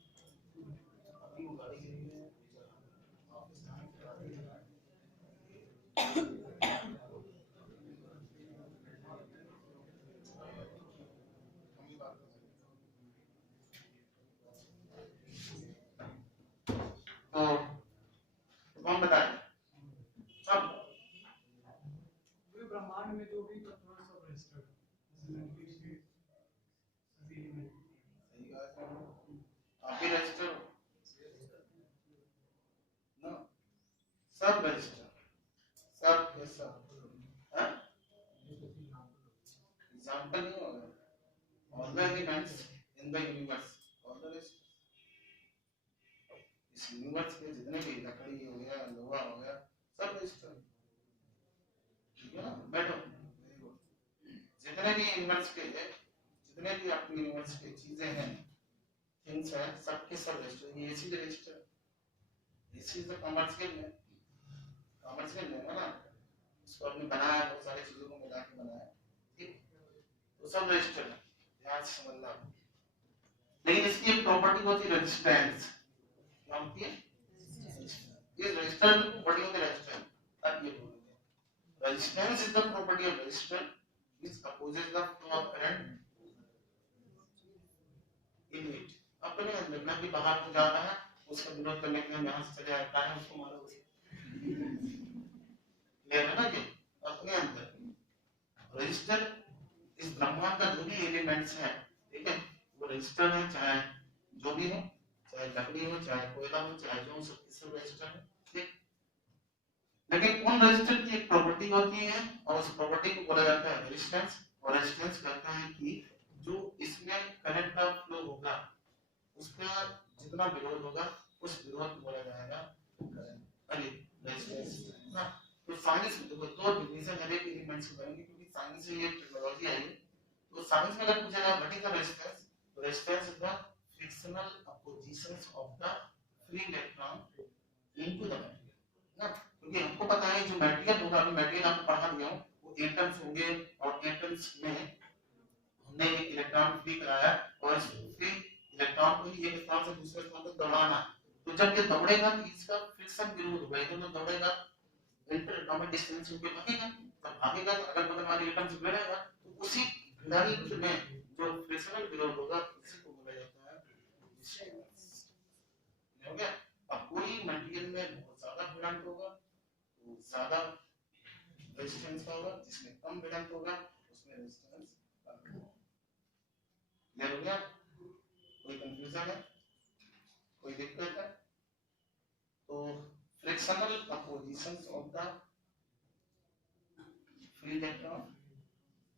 अभी वो गाड़ी गिरी है ऑफिस कहाँ करा दी है तो कौन बताएगा सब पूरे ब्रह्मांड में जो भी तत्व है सब रजिस्टर्ड है सभी में सही बात है आप भी रजिस्टर हो ना सब रजिस्टर सब के सब हाँ एग्जाम्पल नहीं होगा all the elements in the universe all the rest इस यूनिवर्स के जितने भी लकड़ी हो गया लोहा हो गया सब रजिस्टर ठीक है ना बैठो जितने भी यूनिवर्स के जितने भी आपके यूनिवर्स के चीजें हैं थिंग्स हैं सबके सब रजिस्टर ये एसी रजिस्टर एसी तो कमर्शियल है ना इसको आपने बनाया बहुत सारी चीजों को मिला के बनाया ठीक तो सब रजिस्टर है ध्यान से समझना लेकिन इसकी एक प्रॉपर्टी होती है रेजिस्टेंस क्या होती है ये रजिस्टर प्रॉपर्टी होती है रेजिस्टेंस अब ये बोलोगे resistance is the property of register which opposes the flow of current in it अपने अंदर ना कि बाहर को जा रहा है उसका विरोध करने के लिए यहां से चले आता है उसको मारो ले ना ये अपने अंदर रजिस्टर इस ब्रह्मांड का जो भी एलिमेंट्स है ठीक है वो रजिस्टर है चाहे जो भी हो चाहे लकड़ी हो चाहे कोयला हो चाहे जो सब रजिस्टर है ठीक लेकिन उन रजिस्टर की एक प्रॉपर्टी होती है और उस प्रॉपर्टी को बोला जाता है रेजिस्टेंस और रेजिस्टेंस कहता है कि जो इसमें करंट का फ्लो होगा उसका जितना विरोध होगा उस विरोध को बोला जाएगा करंट अरे रेजिस्टेंस ना तो साइंस में देखो दो डिवीजन है एक एलिमेंट्स को करेंगे क्योंकि साइंस से ये टेक्नोलॉजी आई है तो साइंस में अगर पूछा जाए व्हाट इज द रेजिस्टेंस तो resistance is the frictional oppositions of the free electron into the material ना क्योंकि हमको पता है जो मटेरियल होगा अभी मटेरियल आपको पढ़ा दिया हूं वो एटम्स होंगे और एटम्स में हमने एक इलेक्ट्रॉन फ्री कराया और फ्री इलेक्ट्रॉन को एक स्थान से दूसरे स्थान तक दौड़ाना तो जब ये दौड़ेगा तो इसका फ्रिक्शन विरोध होगा ये दोनों दौड़ेगा इंटर एटॉमिक डिस्टेंस होके भागेगा तब भागेगा तो अगर बगल वाले एटम से भिड़ेगा तो उसी भिड़ाने में जो फ्रिक्शनल विरोध होगा उसी को बोला जाता है डिस्टेंस हो गया अब कोई मटेरियल में बहुत ज्यादा भिड़ांत होगा तो ज्यादा रेजिस्टेंस का होगा जिसमें कम भिड़ांत होगा उसमें रेजिस्टेंस कम होगा क्लियर हो गया कोई कंफ्यूजन है कोई दिक्कत है तो frictional oppositions of the free electron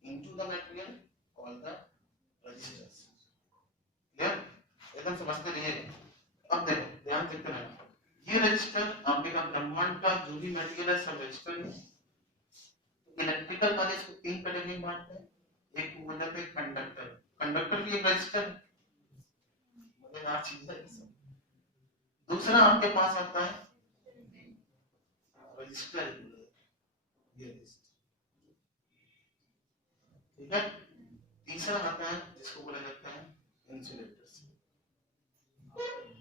into the material called the resistors clear एकदम समझते रहिए अब देखो ध्यान देते रहना ये रजिस्टर आपके का ब्रह्मांड का जो भी मटेरियल है सब रजिस्टर है इलेक्ट्रिकल वाले इसको तीन कैटेगरी में बांटते हैं एक को बोलते हैं कंडक्टर कंडक्टर भी एक रजिस्टर मजेदार चीज है दूसरा आपके पास आता है रजिस्टर ये ठीक है तीसरा आता है जिसको बोला जाता है इंसुलेटर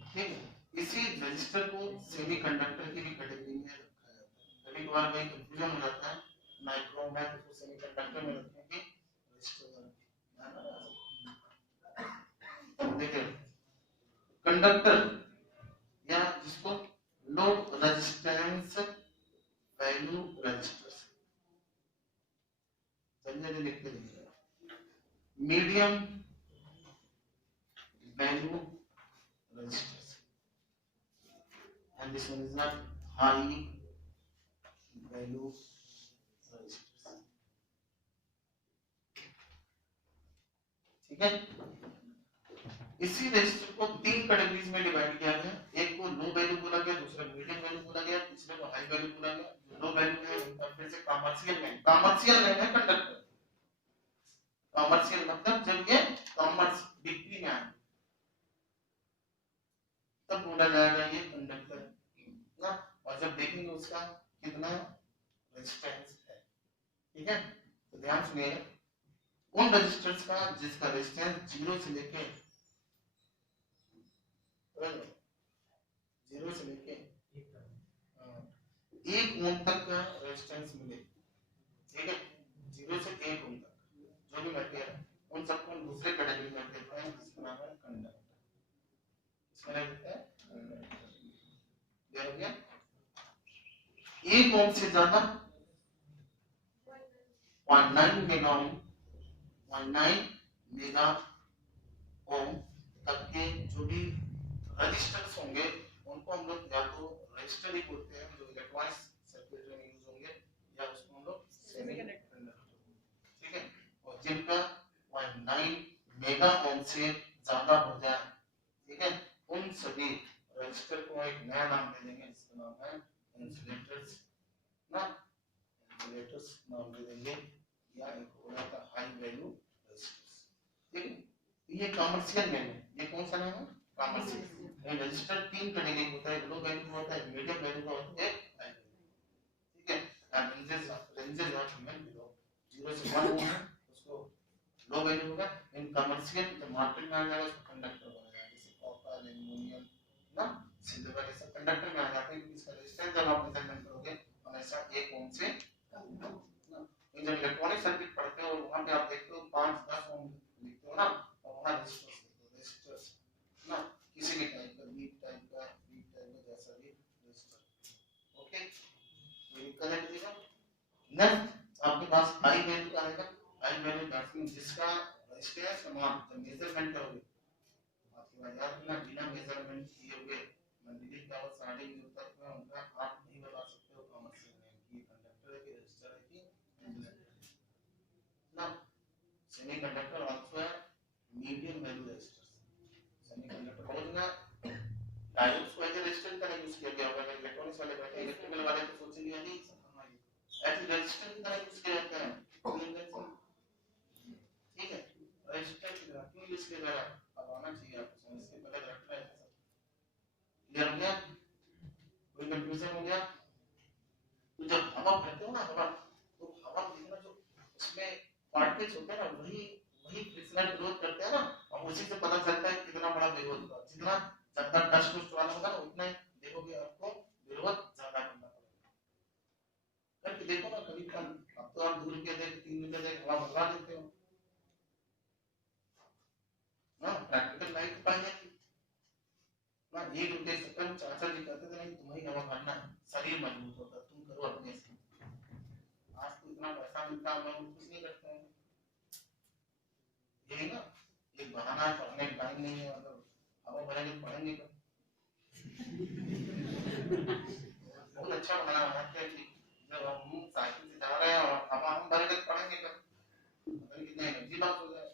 ठीक है इसी रजिस्टर को सेमीकंडक्टर की भी कैटेगरी में रखा जाता है कभी कभार वही कंफ्यूजन हो जाता है माइक्रो में तो सेमीकंडक्टर में रखते हैं कि रजिस्टर देखिए कंडक्टर या जिसको लो रेजिस्टेंस वैल्यू रजिस्टर्स चलिए लिख के देखिए medium value resistors and this one is not high value resistors ठीक है इसी रजिस्टर को तीन कैटेगरीज में डिवाइड किया गया एक को लो वैल्यू बोला गया दूसरा मीडियम वैल्यू बोला गया गया, पिछले को हाई वैल्यू बोला गया, जो लो वैल्यू है उनका फिर से कमर्शियल में है कंडक्टर। कमर्शियल मतलब जब ये कॉमर्स बिक्री में आए तब बोला जाएगा ये कंडक्टर ना। और जब देखेंगे उसका कितना रेजिस्टेंस है, ठीक है। तो ध्यान सुनिएगा उन रेजिस्टेंस का जिसका रेजिस्टेंस 0 से लेके 1 ओम तक का रेजिस्टेंस मिले, ठीक है। 0 से 1 ओम तक जो भी मटेरियल है उन सबको हम दूसरे कैटेगरी में देते हैं जिसका नाम है कंडक्टर। इसमें लिखते हैं क्लियर हो गया। 1 ओम से ज्यादा 0.9 मेगा ओम 0.9 मेगा ओम तक के जो भी रजिस्टर्स होंगे उनको हम लोग या तो रजिस्टर ही बोलते हैं जो इलेक्ट्रॉनिक्स सर्किट में यूज होंगे, या उसको हम लोग सेमीकंडक्टर, ठीक है। और जिनका 0.9 मेगा ओम से ज्यादा हो जाए, ठीक है, उन सभी रजिस्टर को एक नया नाम दे देंगे जिसका नाम है इंसुलेटर्स ना। इंसुलेटर्स नाम दे देंगे, या एक हो जाता हाई वैल्यू रजिस्टर्स, ठीक है। ये कमर्शियल में है, ये कौन सा नाम है कमर्शियल। रजिस्टर 3 कैटेगरी होता है, लो वैल्यू का होता है, मीडियम वैल्यू का होता है, हाई वैल्यू, ठीक है। रेंजेस ऑफ ह्यूमन बिलो 0 से 1 ओम उसको लो वैल्यू होगा। इन कमर्शियल जो मार्केट में आ जाएगा उसको कंडक्टर बोला जाएगा, जैसे कॉपर एल्युमिनियम ना सिल्वर ये सब कंडक्टर में आ जाते हैं क्योंकि इसका रेजिस्टेंस जब आप मेजरमेंट करोगे हमेशा 1 ओम से कम ना। जब इलेक्ट्रॉनिक सर्किट पढ़ते हो वहां पे आप देखते हो 5-10 ओम लिखते हो ना, और वहां रेजिस्टर्स ना किसी भी टाइप का लीड टाइप का जैसा भी रेजिस्टर, ओके। ये करेक्ट है। नेक्स्ट आपके पास हाई वैल्यू का आएगा। हाई वैल्यू दैट मींस जिसका रेजिस्टेंस अमाउंट जब मेजरमेंट करोगे आपके पास याद रखना बिना मेजरमेंट किए हुए मंडली का और सारे यूनिट तक में उनका आप नहीं बता सकते हो कमर्शियल में कि कंडक्टर है कि रेजिस्टर है कि इंसुलेटर ना। सेमीकंडक्टर आल्सो है मीडियम वैल्यू रेजिस्टर्स। सेमीकंडक्टर समझना डायोड्स को एज रेजिस्टेंस का यूज किया गया होगा। इलेक्ट्रॉनिक्स वाले बैठे इलेक्ट्रिकल वाले तो सोचेंगे नहीं ऐसे रेजिस्टेंस का यूज किया जाता है, ठीक है। रेजिस्टेंस का क्यों यूज किया जा रहा है अब आना चाहिए आपको समझ के पहले रखना है। क्लियर हो गया, कोई कंफ्यूजन हो गया। तो जब हवा भरते हो ना हवा, तो हवा देखना जो उसमें पार्टिकल्स होते हैं ना वही फ्रिक्शनल विरोध करते हैं ना, और उसी से पता चलता है कितना बड़ा विरोध होगा। जितना ज्यादा डस्ट उस्ट वाला होगा ना उतना ही देखोगे आपको विरोध ज्यादा करना पड़ेगा। करके देखो ना कभी कम, अब तो आप 2 रुपये दे 3 रुपये दे हवा भरवा देते हो ना, प्रैक्टिकल लाइफ पाएंगे ना। 1 रुपये से कम चाचा जी कहते थे नहीं तुम्हें हवा भरना है शरीर मजबूत होता तुम करो अपने से। आज तो इतना पैसा मिलता है हम कुछ नहीं करते हैं, यही ना एक बहाना है पढ़ने का टाइम नहीं है, मतलब हवा भरेंगे तो पढ़ेंगे कब। बहुत अच्छा बना हुआ है कि जब हम साइकिल से जा रहे हैं और हवा हम भरेंगे तो पढ़ेंगे कब, मतलब कितने एनर्जी लॉस हो जाए,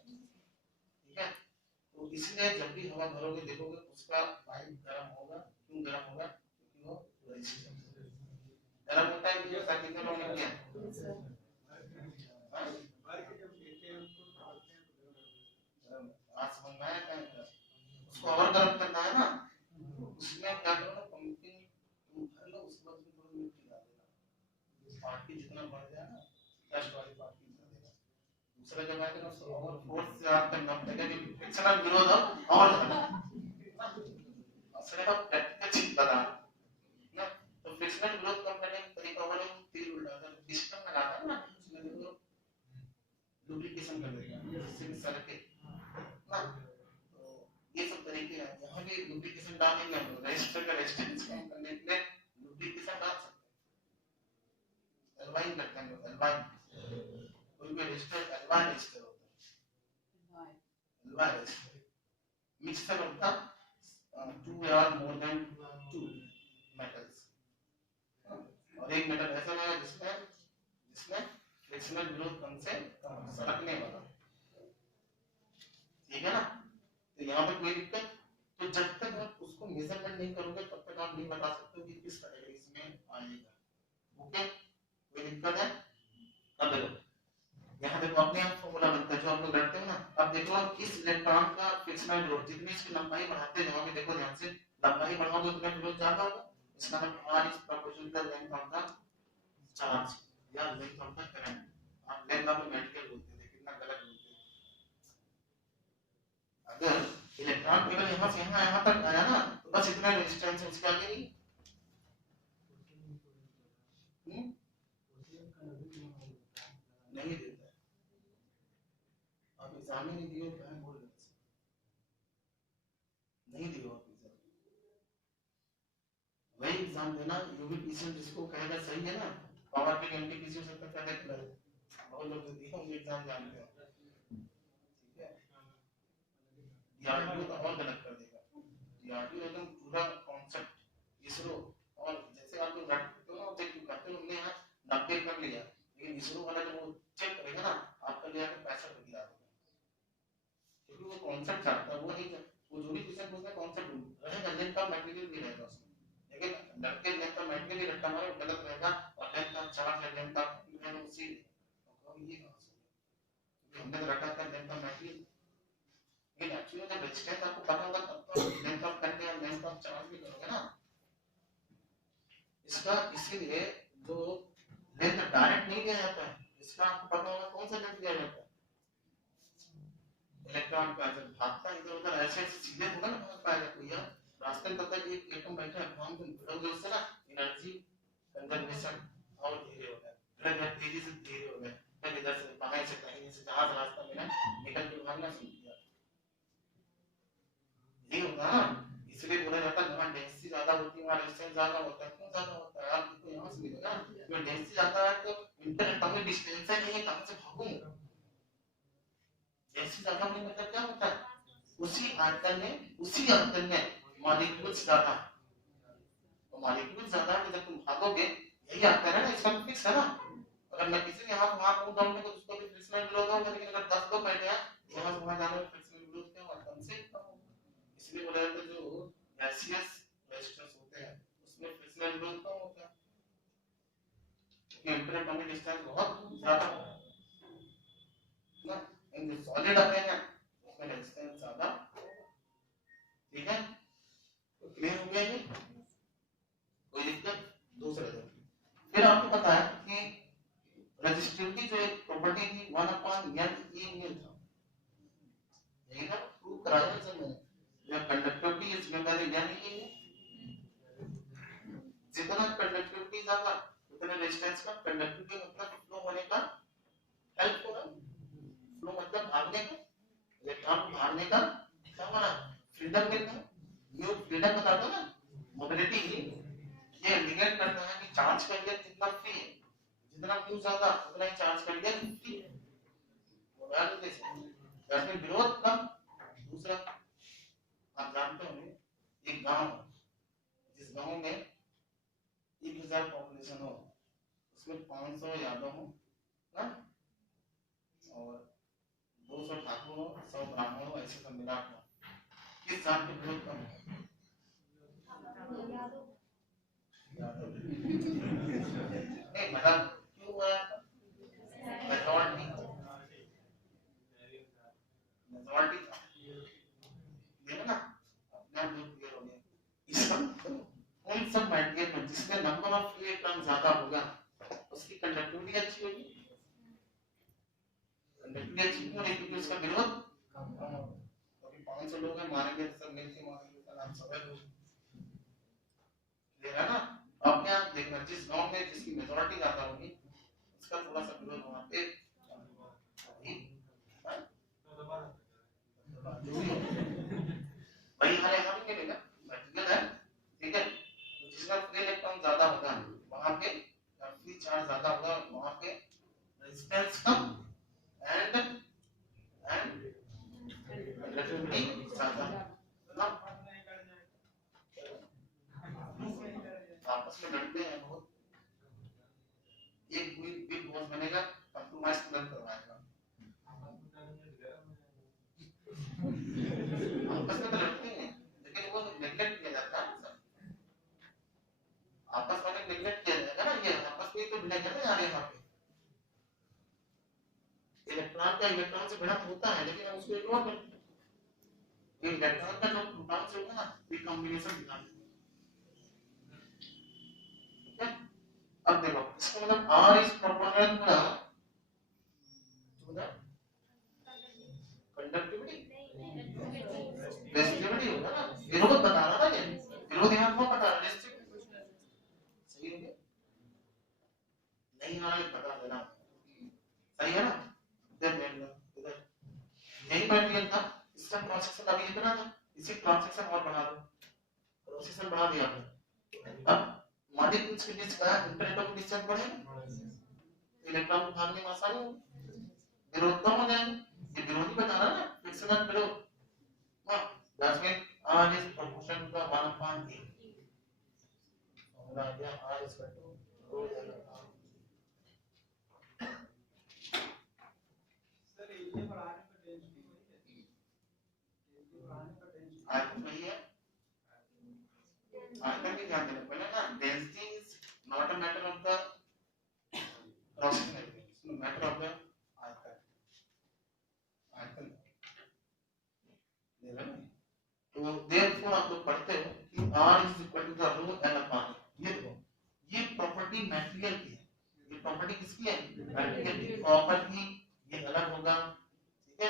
ठीक है। तो इसलिए जब भी हवा भरोगे देखोगे उसका पाइप गर्म होगा। क्यों गर्म होगा क्योंकि वो रेजिस्टेंस गर्म होता है कि ताकि क्या होने क्या आज समझ में आया क्या उसको और गर्म करना है ना। उसमें क्या करो ना पंपिंग तुम भर लो उसके बाद में थोड़ी मिट्टी डाल देना, पार्टी जितना बढ़ जाए ना डस्ट वाली पार्टी कर देना। दूसरा जब आएगा ना उसको और फोर्स से आप करना पड़ेगा कि फ्रिक्शनल विरोध और ज्यादा असर का प्रैक्टिकल चीज बता ना। तो फ्रिक्शनल विरोध कम करने का तरीका वाले तेल उल्टा कर पिस्टन लगाता है ना उसमें देखो लुब्रिकेशन कर देता है जिससे सरके ना। तो ये सब तरीके हैं, यहाँ भी लुब्रिकेशन डालेंगे हम लोग रेजिस्टर का रेजिस्टेंस कम करने के लिए लुब्रिकेशन डाल सकते हैं। एल्वाइन करते हैं लोग, एल्वाइन कोई भी रेजिस्टर एल्वाइन रेजिस्टर होता है, एल्वाइन रेजिस्टर मिक्सचर होता 2 or more than 2 metals और एक मेटल ऐसा है जिसमें फ्रिक्शनल विरोध कम से कम सरकने वाला, ठीक है ना। तो यहाँ पे कोई दिक्कत तो जब तक आप उसको मेजरमेंट नहीं करोगे तब तक आप नहीं बता सकते कि किस कैटेगरी में आएगा। ओके, कोई दिक्कत है? अब देखो यहाँ देखो अपने आप फॉर्मूला बनता है जो आप लोग रखते हो ना। अब देखो आप इस इलेक्ट्रॉन का फ्रिक्शनल विरोध जितनी इसकी लंबाई बढ़ाते जाओगे, देखो ध्यान से, लंबाई बढ़ाओगे उतना विरोध ज्यादा होगा। इसका मतलब r is proportional to the length of the charge या length of the current। आप लेंथ आप मेडिकल बोलते थे, कितना गलत बोलते हैं। अगर इलेक्ट्रॉन केवल यहाँ से यहाँ तक आया ना तो बस इतना रेजिस्टेंस है, उसके आगे नहीं। नहीं देता है। आप एग्जाम ही नहीं दिए, क्या बोल रहे हैं? नहीं दिए आप एग्जाम, वही एग्जाम देना। यूपीपीसी जिसको कहेगा सही है ना, पावर पे एमपीपीसी से तक क्या कर बहुत लोग तो दिए होंगे एग्जाम जानते हैं। ठीक है, डीआरडीओ तो और गलत कर देगा। डीआरडीओ एकदम पूरा कॉन्सेप्ट इसरो, और जैसे आप लोग रटते हो ना, देखो करते हो, हमने यहाँ 90 कर लिया, लेकिन इसरो वाला जब वो चेक करेगा ना आपका ले आकर 65 पे गिरा देगा, क्योंकि वो कॉन्सेप्ट चाहता है। वो नहीं, वो जो भी क्वेश्चन पूछता है कॉन्सेप्ट रहेगा, लेंथ का मैटेरियल भी रहेगा उसमें, लेकिन लड़के लेंथ का मैटेरियल रखता हमारा गलत रहेगा, और लेंथ का चार्ज है, लेंथ का है उसी ये कहां से, हमने तो रखा था लेंथ का मैटेरियल। लेकिन एक्चुअली जब रेजिस्टेंस आपको पता होगा तब तो लेंथ ऑफ करंट या लेंथ ऑफ चार्ज भी करोगे ना इसका। इसीलिए जो लेंथ डायरेक्ट नहीं दिया जाता है, इसका आपको पता होगा कौन सा लेंथ दिया जाता है। इलेक्ट्रॉन का जब भागता इधर उधर ऐसे सीधे थोड़ा ना भाग पाएगा कोई यार। रास्ते में तब तक एक एटम बैठा है, हम भिड़ोगे उससे ना, एनर्जी कंजर्वेशन और धीरे होगा, फिर तेजी से धीरे होगा, फिर इधर से बाहर से कहीं से जहां रास्ता मिला निकल के भागना शुरू किया, ये होगा ना। इसलिए बोला जाता है जहां डेंसिटी ज्यादा होती है वहां रेजिस्टेंस ज्यादा होता है। क्यों ज्यादा होता है आपको यहां से मिलेगा, जो डेंसिटी ज्यादा है तो इंटरएटॉमिक डिस्टेंस नहीं है, कहां से भागूंगा। डेंसिटी ज्यादा होने मतलब क्या होता है, उसी आयतन में मॉलिक्यूल्स ज्यादा, तो मॉलिक्यूल्स ज्यादा है जब तुम भागोगे, यही आयतन है ना, इसका तो फिक्स है ना। अगर मैं किसी के हाथ वहां मूव डाउन में तो उसको भी फ्रिक्शनल विरोध होगा, लेकिन अगर 10 लोग बैठे हैं यहां से वहां जाने में फ्रिक्शनल विरोध क्या होगा, कम से कम होगा। इसलिए बोला जाता है जो गैसियस रेजिस्टेंस होते हैं उसमें फ्रिक्शनल विरोध कम होता है, क्योंकि इंटरएटॉमिक डिस्टेंस बहुत ज्यादा होता है ना। इन जो सॉलिड आते हैं उसमें रेजिस्टेंस ज्यादा। ठीक है, तो क्लियर हो गया ये, कोई दिक्कत? दूसरा फिर आपको पता है कि रेजिस्टिविटी जो एक प्रॉपर्टी थी 1/n था, यही ना प्रूव कराया है सर मैंने। जब कंडक्टिविटी इज जिम्मेदारी n ही है, जितना कंडक्टिविटी ज्यादा उतना रेजिस्टेंस का। कंडक्टिविटी मतलब फ्लो होने का हेल्प होगा, फ्लो मतलब भागने का, इलेक्ट्रॉन भागने का क्या होना, फ्रीडम मिलना। ये फ्रीडम बताता है ना, मोबिलिटी, ये इंडिकेट करता है कि चार्ज का एरिया कितना फ्री है, जितना म्यू ज्यादा उतना ही चार्ज का एरिया फ्री है। मोबाइल में जैसे विरोध कम। दूसरा आप जानते होंगे एक गांव है, जिस गांव में 1000 पॉपुलेशन हो, उसमें 500 यादव हो ना, और 200 ठाकुर हो, 100 ब्राह्मण हो, ऐसे सब मिला के किस जात के विरोध कम है? नहीं मतलब क्यों हुआ, मेजॉरिटी था, देखो ना अपने आप लोग क्लियर हो गया। इसका उन सब मटेरियल में जिसमें नंबर ऑफ फ्री इलेक्ट्रॉन ज्यादा होगा उसकी कंडक्टिविटी अच्छी होगी, कंडक्टिविटी अच्छी होगी क्योंकि उसका विरोध कम होगा। अभी 500 लोग हैं, मारेंगे सब मिलके मारेंगे, तो नाम सब है लोग, क्लियर है ना। अब क्या देखना, जिस गांव में जिसकी मेजॉरिटी ज्यादा होगी उसका थोड़ा सा विरोध वहां पे वही हर यहाँ भी मिलेगा, मटेरियल है। ठीक है, तो जिसका फ्री इलेक्ट्रॉन ज्यादा होगा वहां पे फ्री चार्ज ज्यादा होगा, वहां पे रेजिस्टेंस कम एंड कंडक्टिविटी ज्यादा। आपस में लड़ते हैं बहुत, एक बिग बॉस बनेगा, कंप्रोमाइज इलेक्ट्रॉन का इलेक्ट्रॉन से भिड़ंत होता है लेकिन हम उसको इग्नोर करते हैं। ये इलेक्ट्रॉन का जो प्रोटॉन से होगा ना रिकॉम्बिनेशन दिखाते हैं। ठीक है, अब देखो इसका मतलब R is proportional to the conductivity resistivity होगा ना, विरोध बता रहा था, ये विरोध यहाँ कौन बता रहा है, रेसिस्टिविटी। सही हो गया, नहीं आ रहा है बता देना, सही है ना। इधर देख लो, इधर यही मटेरियल था, इसका क्रॉस सेक्शन अभी इतना था, इसी क्रॉस सेक्शन और बढ़ा दो, क्रॉस सेक्शन बढ़ा दिया आपने। अब मॉलिक्यूल्स के बीच का इंटरएटॉमिक डिस्टेंस बढ़ेगा, इलेक्ट्रॉन को भागने में आसानी होगी, विरोध कम हो जाएगा। ये विरोधी बता रहा है ना, फ्रिक्शनल विरोध। हाँ, that's mean R is proportional to the 1/8। Formula आ गया R is equal to rho L upon। Sir ये बढ़ाने पर डेंसिटी वही है, ये बढ़ाने पर डेंसिटी आयतन वही है, आयतन की ध्यान देना पहले ना, density is not a matter of the cross section, it's matter of the आयतन, आयतन ले रहे हैं। तो देयरफॉर आप लोग पढ़ते हो कि R is equal to the rho L upon। ये देखो, ये प्रॉपर्टी मटेरियल की है, ये प्रॉपर्टी किसकी है, मटेरियल की प्रॉपर्टी, ये अलग होगा, ठीक है,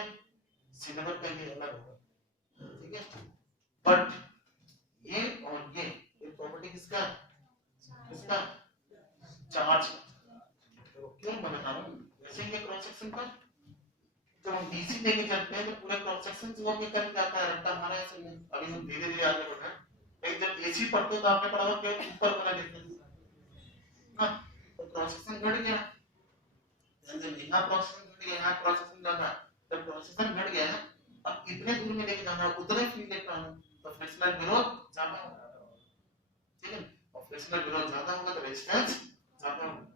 सिलेबस का ये अलग होगा, ठीक है, बट ये और ये प्रॉपर्टी किसका, किसका, चार्ज। तो क्यों मैं बता रहा हूँ, जैसे ये क्रॉस सेक्शन पर जब हम डीसी लेके चलते हैं तो पूरा क्रॉस सेक्शन से वो क्या कर जाता है, रट्टा हमारा ऐसे में। अभी हम धीरे धीरे आगे बढ़ रहे हैं, लेकिन जब एसी पढ़ते हो तो आपने पढ़ा होगा कि ऊपर वाला देखते हैं ना, तो क्रॉस सेक्शन घट गया, यहाँ क्रॉस सेक्शन घट गया, यहाँ क्रॉस सेक्शन ज्यादा, जब क्रॉस सेक्शन घट गया अब इतने दूर में लेके जाना है उतने फील्ड इलेक्ट्रॉन है, तो फ्रिक्शनल विरोध ज्यादा होगा, ठीक है, और फ्रिक्शनल विरोध ज्यादा होगा तो रेजिस्टेंस ज्यादा होगा,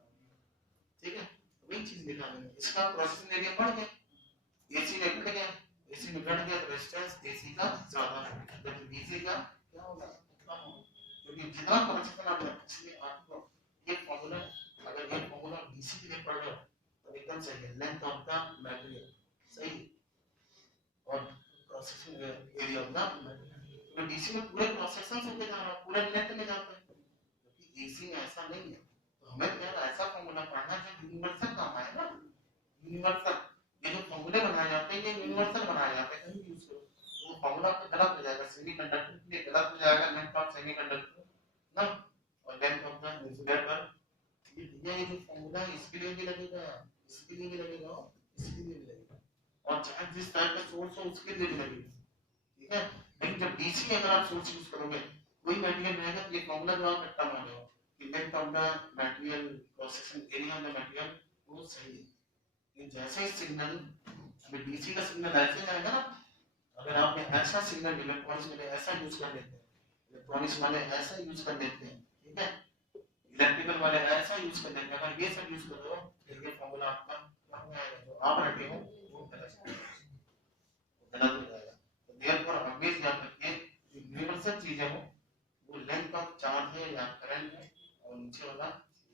ठीक है। वही चीज लिखा मैंने, इसका क्रॉस सेक्शन एरिया बढ़ गया, एसी में घट गया, एसी में घट गया तो रेजिस्टेंस एसी का ज्यादा है, जबकि डीसी का क्या होगा, कम होगा, क्योंकि जितना क्रॉस सेक्शन आप इसलिए आपको ये फार्मूला, अगर ये फार्मूला डीसी के लिए पढ़ रहे हो तो एकदम सही है, लेंथ ऑफ द मटेरियल सही, और cross section area of the material, तो डीसी में पूरे क्रॉस सेक्शन से होके जाना, पूरे लेंथ में जाता है, क्योंकि एसी में ऐसा नहीं है। तो हमें क्या ऐसा फार्मूला पढ़ना है जो यूनिवर्सल काम आए ना, यूनिवर्सल, ये जो फॉर्मूले बनाए जाते हैं ये यूनिवर्सल बनाए जाते हैं, कहीं भी यूज करो तो वो फॉर्मूला आपका गलत हो जाएगा, सेमीकंडक्टर के लिए गलत हो जाएगा, लेंथ ऑफ सेमीकंडक्टर ना, और लेंथ ऑफ द इंसुलेटर, ये जो फॉर्मूला है इसके लिए भी लगेगा, इसके लिए भी लगेगा, इसके लिए भी लगेगा, और चाहे जिस टाइप का सोर्स हो उसके लिए भी लगेगा, ठीक है। लेकिन जब डीसी में अगर आप सोर्स यूज करोगे वही मटेरियल रहेगा तो ये फॉर्मूला जो आप रट्टा मार लो कि length of the material cross section area of the material वो सही है। ये जैसे ही सिग्नल अभी डीसी का सिग्नल ऐसे जाएगा ना, अगर आपने ऐसा सिग्नल इलेक्ट्रॉनिक्स में ऐसा यूज कर लेते हैं, इलेक्ट्रॉनिक्स वाले ऐसा यूज कर लेते हैं, ठीक है, इलेक्ट्रिकल वाले ऐसा यूज कर लेते हैं, अगर ये सब यूज कर रहे हो तो ये फॉर्मूला आपका काम में आएगा, जो आप रखे हो वो गलत हो जाएगा। तो देयरफॉर हमेशा याद रखिए यूनिवर्सल चीजें हो वो लेंथ ऑफ चार्ज है या करंट है, और नीचे वाला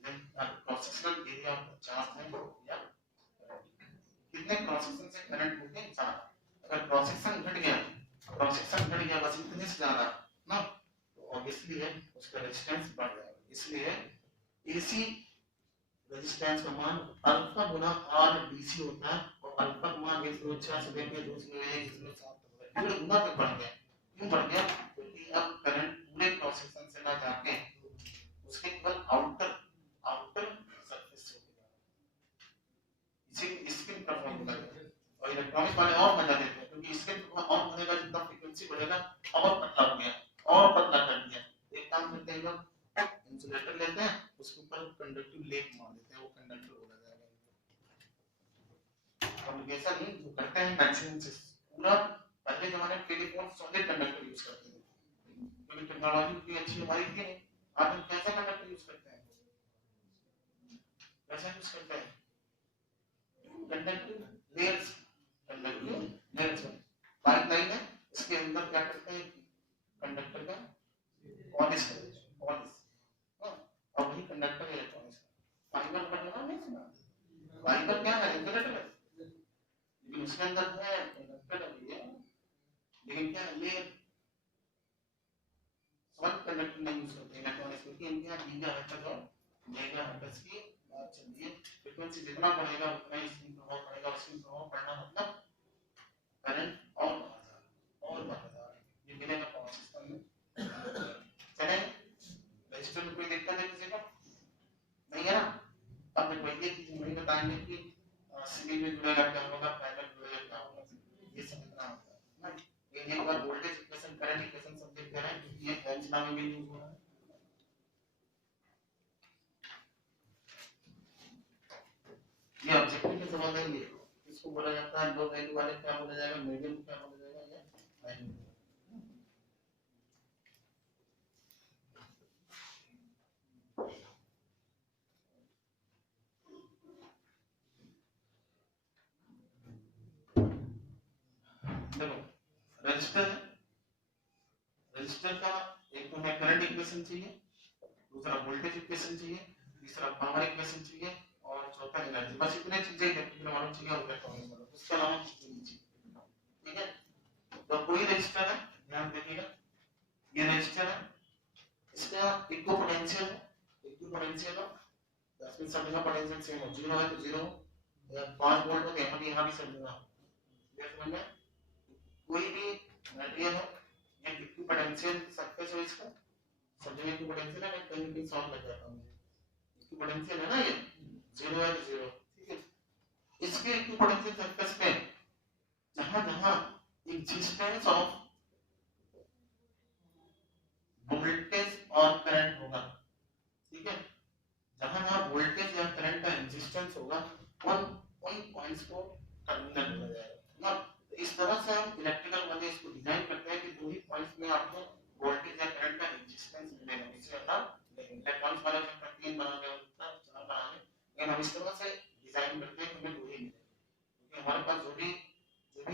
length cross sectional area of charge है या कितने क्रॉस सेक्शन से करंट होके चार्ज, अगर क्रॉस सेक्शन घट गया, क्रॉस सेक्शन घट गया बस इतने से ज्यादा ना, तो ऑब्वियसली है उसका रेजिस्टेंस बढ़ जाएगा, इसलिए एसी रेजिस्टेंस का मान अल्फा गुना आर डीसी होता है, और अल्फा का मान 106 से लेकर 201 107 तक पूरे गुना तक बढ़ गया। क्यों बढ़ गया, क्योंकि अब करंट पूरे क्रॉस सेक्शन से ना जाके उसके केवल आउटर आउटर सरफेस से होके जा रहा है, इसी स्किन पर फॉर्मूला है। और इलेक्ट्रॉनिक्स वाले और मजा देते हैं क्योंकि स्किन और बढ़ेगा जितना फ्रीक्वेंसी बढ़ेगा और पतला हो गया और पतला कर दिया। एक काम करते हैं लोग इंसुलेटर लेते हैं उसके ऊपर कंडक्टिव लेप मार देते हैं, वो कंडक्टर बोला जाएगा। कम्युनिकेशन ही जो करते हैं मैक्सिमम से पूरा, पहले जमाने में टेलीफोन सॉलिड कंडक्टर यूज करते थे क्योंकि टेक्नोलॉजी इतनी अच्छी हमारी थी नहीं। आज हम कैसा कंडक्टर यूज करते हैं, कैसा यूज करते हैं, conductive layers, conductive layers pipe line है, इसके अंदर क्या करते हैं कंडक्टर का पॉलिश करते हैं, पॉलिश, और वही कंडक्टर इलेक्ट्रॉनिक्स फाइबर का नाम नहीं सुना, फाइबर क्या है, इंसुलेटर है, क्योंकि उसके अंदर है इंडक्टर अभी है, लेकिन क्या ये शॉर्ट कंडक्टर नहीं यूज करते इलेक्ट्रॉनिक्स, क्योंकि इनके यहाँ गीगाहर्ट्ज और मेगाहर्ट्ज की बात चल रही है। फ्रीक्वेंसी जितना बढ़ेगा उतना ही स्क्रीन प्रभाव पड़ेगा, स्क्रीन प्रभाव पड़ना मतलब करंट और बढ़ जाएगा, ये मिलेगा पावर सिस्टम में। चले रजिस्टर में कोई दिक्कत है किसी को? नहीं है ना? अब मैं कोई एक चीज नहीं बताएंगे कि सीरीज में जुड़ेगा क्या होगा, पैरेलल जुड़ेगा क्या होगा, ये समझना होता है ना। ये एक बार voltage equation current equation subject करें, क्योंकि ये ओम्स लॉ में भी यूज हो रहा है। ये ऑब्जेक्टिव में सवाल है, ये इसको बोला जाता है लो वैल्यू वाले क्या बोला जाएगा, मीडियम क्या बोला जाएगा, ये वैल्यू। देखो रजिस्टर है, रजिस्टर का एक तो हमें करंट इक्वेशन चाहिए, दूसरा वोल्टेज इक्वेशन चाहिए, तीसरा पावर इक्वेशन चाहिए और चौथा एनर्जी। बस इतने चीजें इलेक्ट्रिकल मालूम चाहिए और इलेक्ट्रॉनिक्स मालूम, उसके अलावा कुछ नहीं चाहिए। ठीक है, तो कोई रजिस्टर है, ध्यान देखिएगा ये रजिस्टर है, इसका इक्विपोटेंशियल है, इक्विपोटेंशियल है, दस में सब जगह पोटेंशियल सेम हो, 0 है तो 0 या 5 वोल्ट हो तो यहाँ भी सब जगह। ये समझ में? कोई भी मटेरियल हो, ये इक्विपोटेंशियल सरफेस है, इसका सब जगह इक्विपोटेंशियल है, मैं कहीं भी सॉल्व कर जाता हूँ, इक्विपोटेंशियल है ना, ये 0 है तो 0। ठीक है, इसके इक्विपोटेंशियल सरफेस पे जहां जहां एक्जिस्टेंस ऑफ वोल्टेज और करंट होगा, ठीक है, जहां जहां वोल्टेज या करंट का एक्जिस्टेंस होगा उन पॉइंट्स को टर्मिनल बोला जाएगा ना। इस तरह से हम इलेक्ट्रिकल वाले इसको डिजाइन करते हैं कि दो ही पॉइंट्स में आपको वोल्टेज या करंट का एक्जिस्टेंस मिलेगा, इससे मतलब इलेक्ट्रॉनिक्स वाले जो प्रोटीन बनाने होता है चार बनाने, लेकिन हम इस तरह से डिजाइन करते हैं कि हमें दो ही मिले, क्योंकि हमारे पास जो भी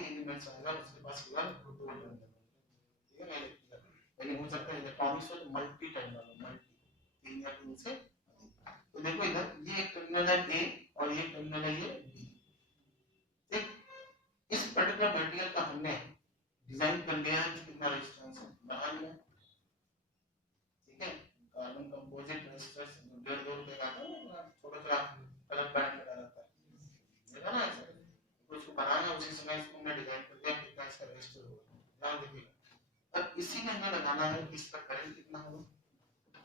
एलिमेंट्स आएगा उसके पास केवल दो टर्मिनल है। ठीक है, लेकिन हो सकता है इलेक्ट्रॉनिक्स में मल्टी टर्मिनल, मल्टी तीन या तीन से। तो देखो इधर ये एक टर्मिनल है ए और ये टर्मिनल है ये बी। ठीक, इस पर्टिकुलर मटेरियल का हमने डिजाइन कर लिया है कि कितना रेजिस्टेंस बना लिया। ठीक है, कार्बन कंपोजिट रेजिस्टेंस 1.5 रुपए का आता है, छोटा सा कलर पैड लगा रहता है, देखा ना ऐसा, तो इसको बनाना उसी समय इसको हमने डिजाइन कर दिया कितना इसका रेजिस्टर होगा। ध्यान देखिए, अब इसी में हमें लगाना है कि इसका करंट कितना होगा,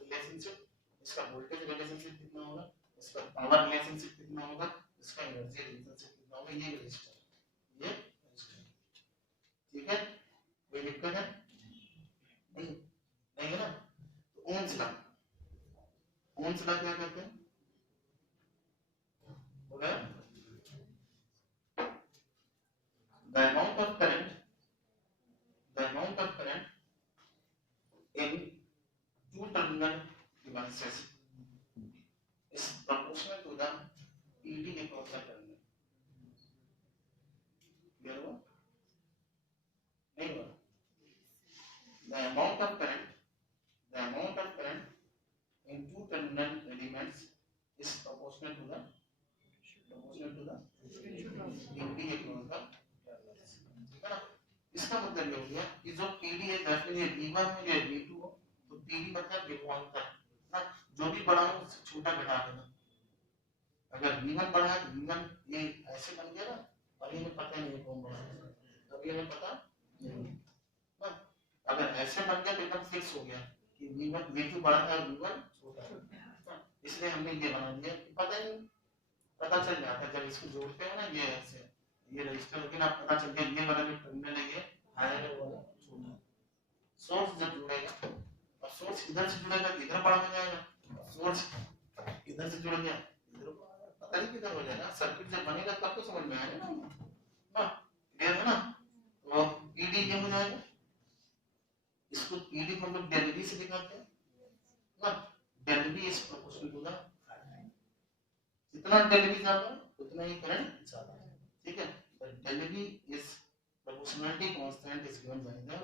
रिलेशनशिप, इसका वोल्टेज रिलेशनशिप कितना होगा, इसका पावर रिलेशनशिप कितना होगा, इसका एनर्जी रिलेशनशिप कितना होगा, ये रजिस्टर, ये रजिस्टर। ठीक है, कोई दिक्कत है? नहीं, नहीं है ना। तो ओम्स लॉ, ओम्स लॉ क्या कहते हैं, हो गया, the amount of current in two terminal devices is proportional to the ED across the terminal. Clear हुआ? नहीं हुआ? The amount of current in two terminal elements is proportional to the ED across the terminals. ठीक है ना? इसका मतलब ये हो गया कि जो PD है दैट मींस ये V1 है ये V2 हो, तो PD मतलब V1 का ना, जो भी बड़ा हो उससे छोटा घटा देना। अगर V1 बड़ा है तो V1 ये ऐसे बन गया ना, और ये हमें पता नहीं है कौन बड़ा है, तभी हमें पता नहीं ना। अगर ऐसे बन गया तो एकदम फिक्स हो गया कि V1 V2 बड़ा है और V1 छोटा है, इसलिए हमने ये बना दिया, पता नहीं, पता चल जाता है जब इसको जोड़ते हैं ना, ये ऐसे ये रजिस्टर लेकिन आप पता चल गया ये वाला जो टर्मिनल है ये हायर वाला छोटा है। सोर्स जब जुड़ेगा और सोर्स इधर से जुड़ेगा तो इधर बड़ा हो जाएगा, सोर्स इधर से जुड़ गया इधर पता नहीं किधर हो जाएगा, सर्किट जब बनेगा तब तो समझ में आएगा ना, क्लियर है ना। तो ईडी ये हो जाएगा, इसको ईडी को हम लोग डेल वी से दिखाते हैं ना, del V is proportional to the, जितना डेल वी ज्यादा उतना ही करंट ज्यादा है। ठीक है, del V is proportionality constant is given by the,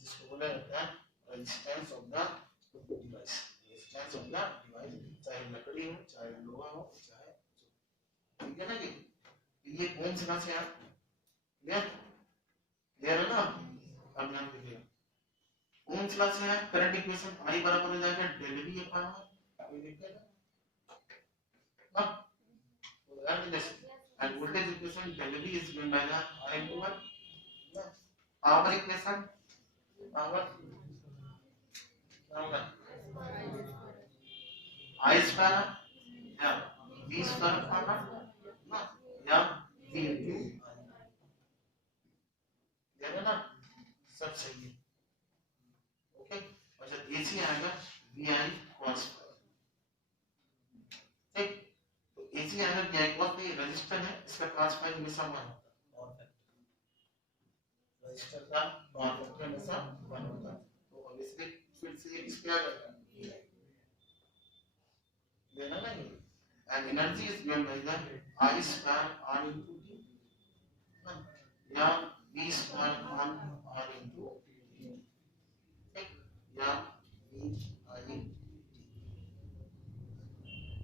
जिसको बोला जाता है resistance of the device, resistance of the device, चाहे लकड़ी हो चाहे लोहा हो चाहे, ठीक है ना। कि ये ओम्स लॉ से यार क्लियर क्लियर है ना। अब ध्यान दीजिए ओम्स लॉ से है करंट इक्वेशन I बराबर हो जाएगा del V अपॉन R, कोई दिक्कत है ना। तो याद रखिए and voltage equation del V is given by the I into 1 power equation power क्या होगा I square या V square पावर ना या V into I ना सब सही है ओके। अच्छा AC आएगा VI cos ठीक। तो AC आएगा VI cos ये रजिस्टर है इसका cos फाई हमेशा 1 होता है रजिस्टर का पावर फैक्टर हमेशा 1 होता है। तो ऑब्वियसली फिर से इस पे आ जाएगा देना ना ये and energy is given by the I square R into T या V square on R into T ठीक या V I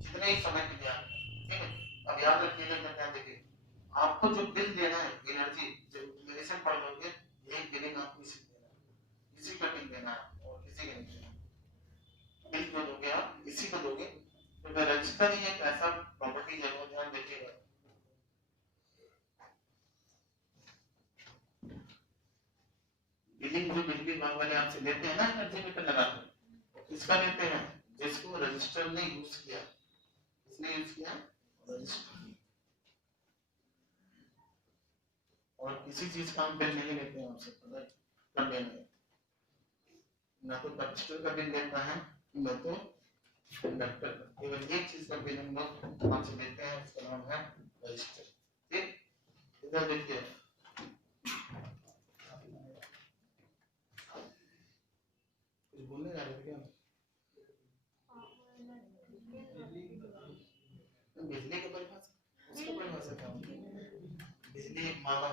जितने ही समय के लिए ठीक है। अब याद रखिएगा क्या देखिए आपको जो बिल देना है एनर्जी जो यूटिलाइजेशन पढ़ लोगे यही बिलिंग आपको इसी देना है इसी का बिल देना है और किसी का नहीं देना। बिल जो दोगे आप इसी को दोगे तो रजिस्टर ही एक ऐसा प्रॉपर्टी है वो ध्यान रखिएगा बिलिंग जो बिजली विभाग वाले आपसे लेते हैं ना एनर्जी मीटर लगाते इसका लेते हैं जिसको रजिस्टर ने यूज किया किसने यूज किया रजिस्टर और किसी चीज का हम बिल नहीं लेते हैं आपसे पता है कर देंगे ना तो रजिस्टर का बिल लेता है ना तो कंडक्टर केवल एक चीज का बिल हम लोग आपसे लेते हैं उसका नाम है रजिस्टर ठीक। इधर देखिए कुछ बोलने जा रहे थे क्या बिजली के परिभाषा उसका परिभाषा क्या होती है बिजली एक माला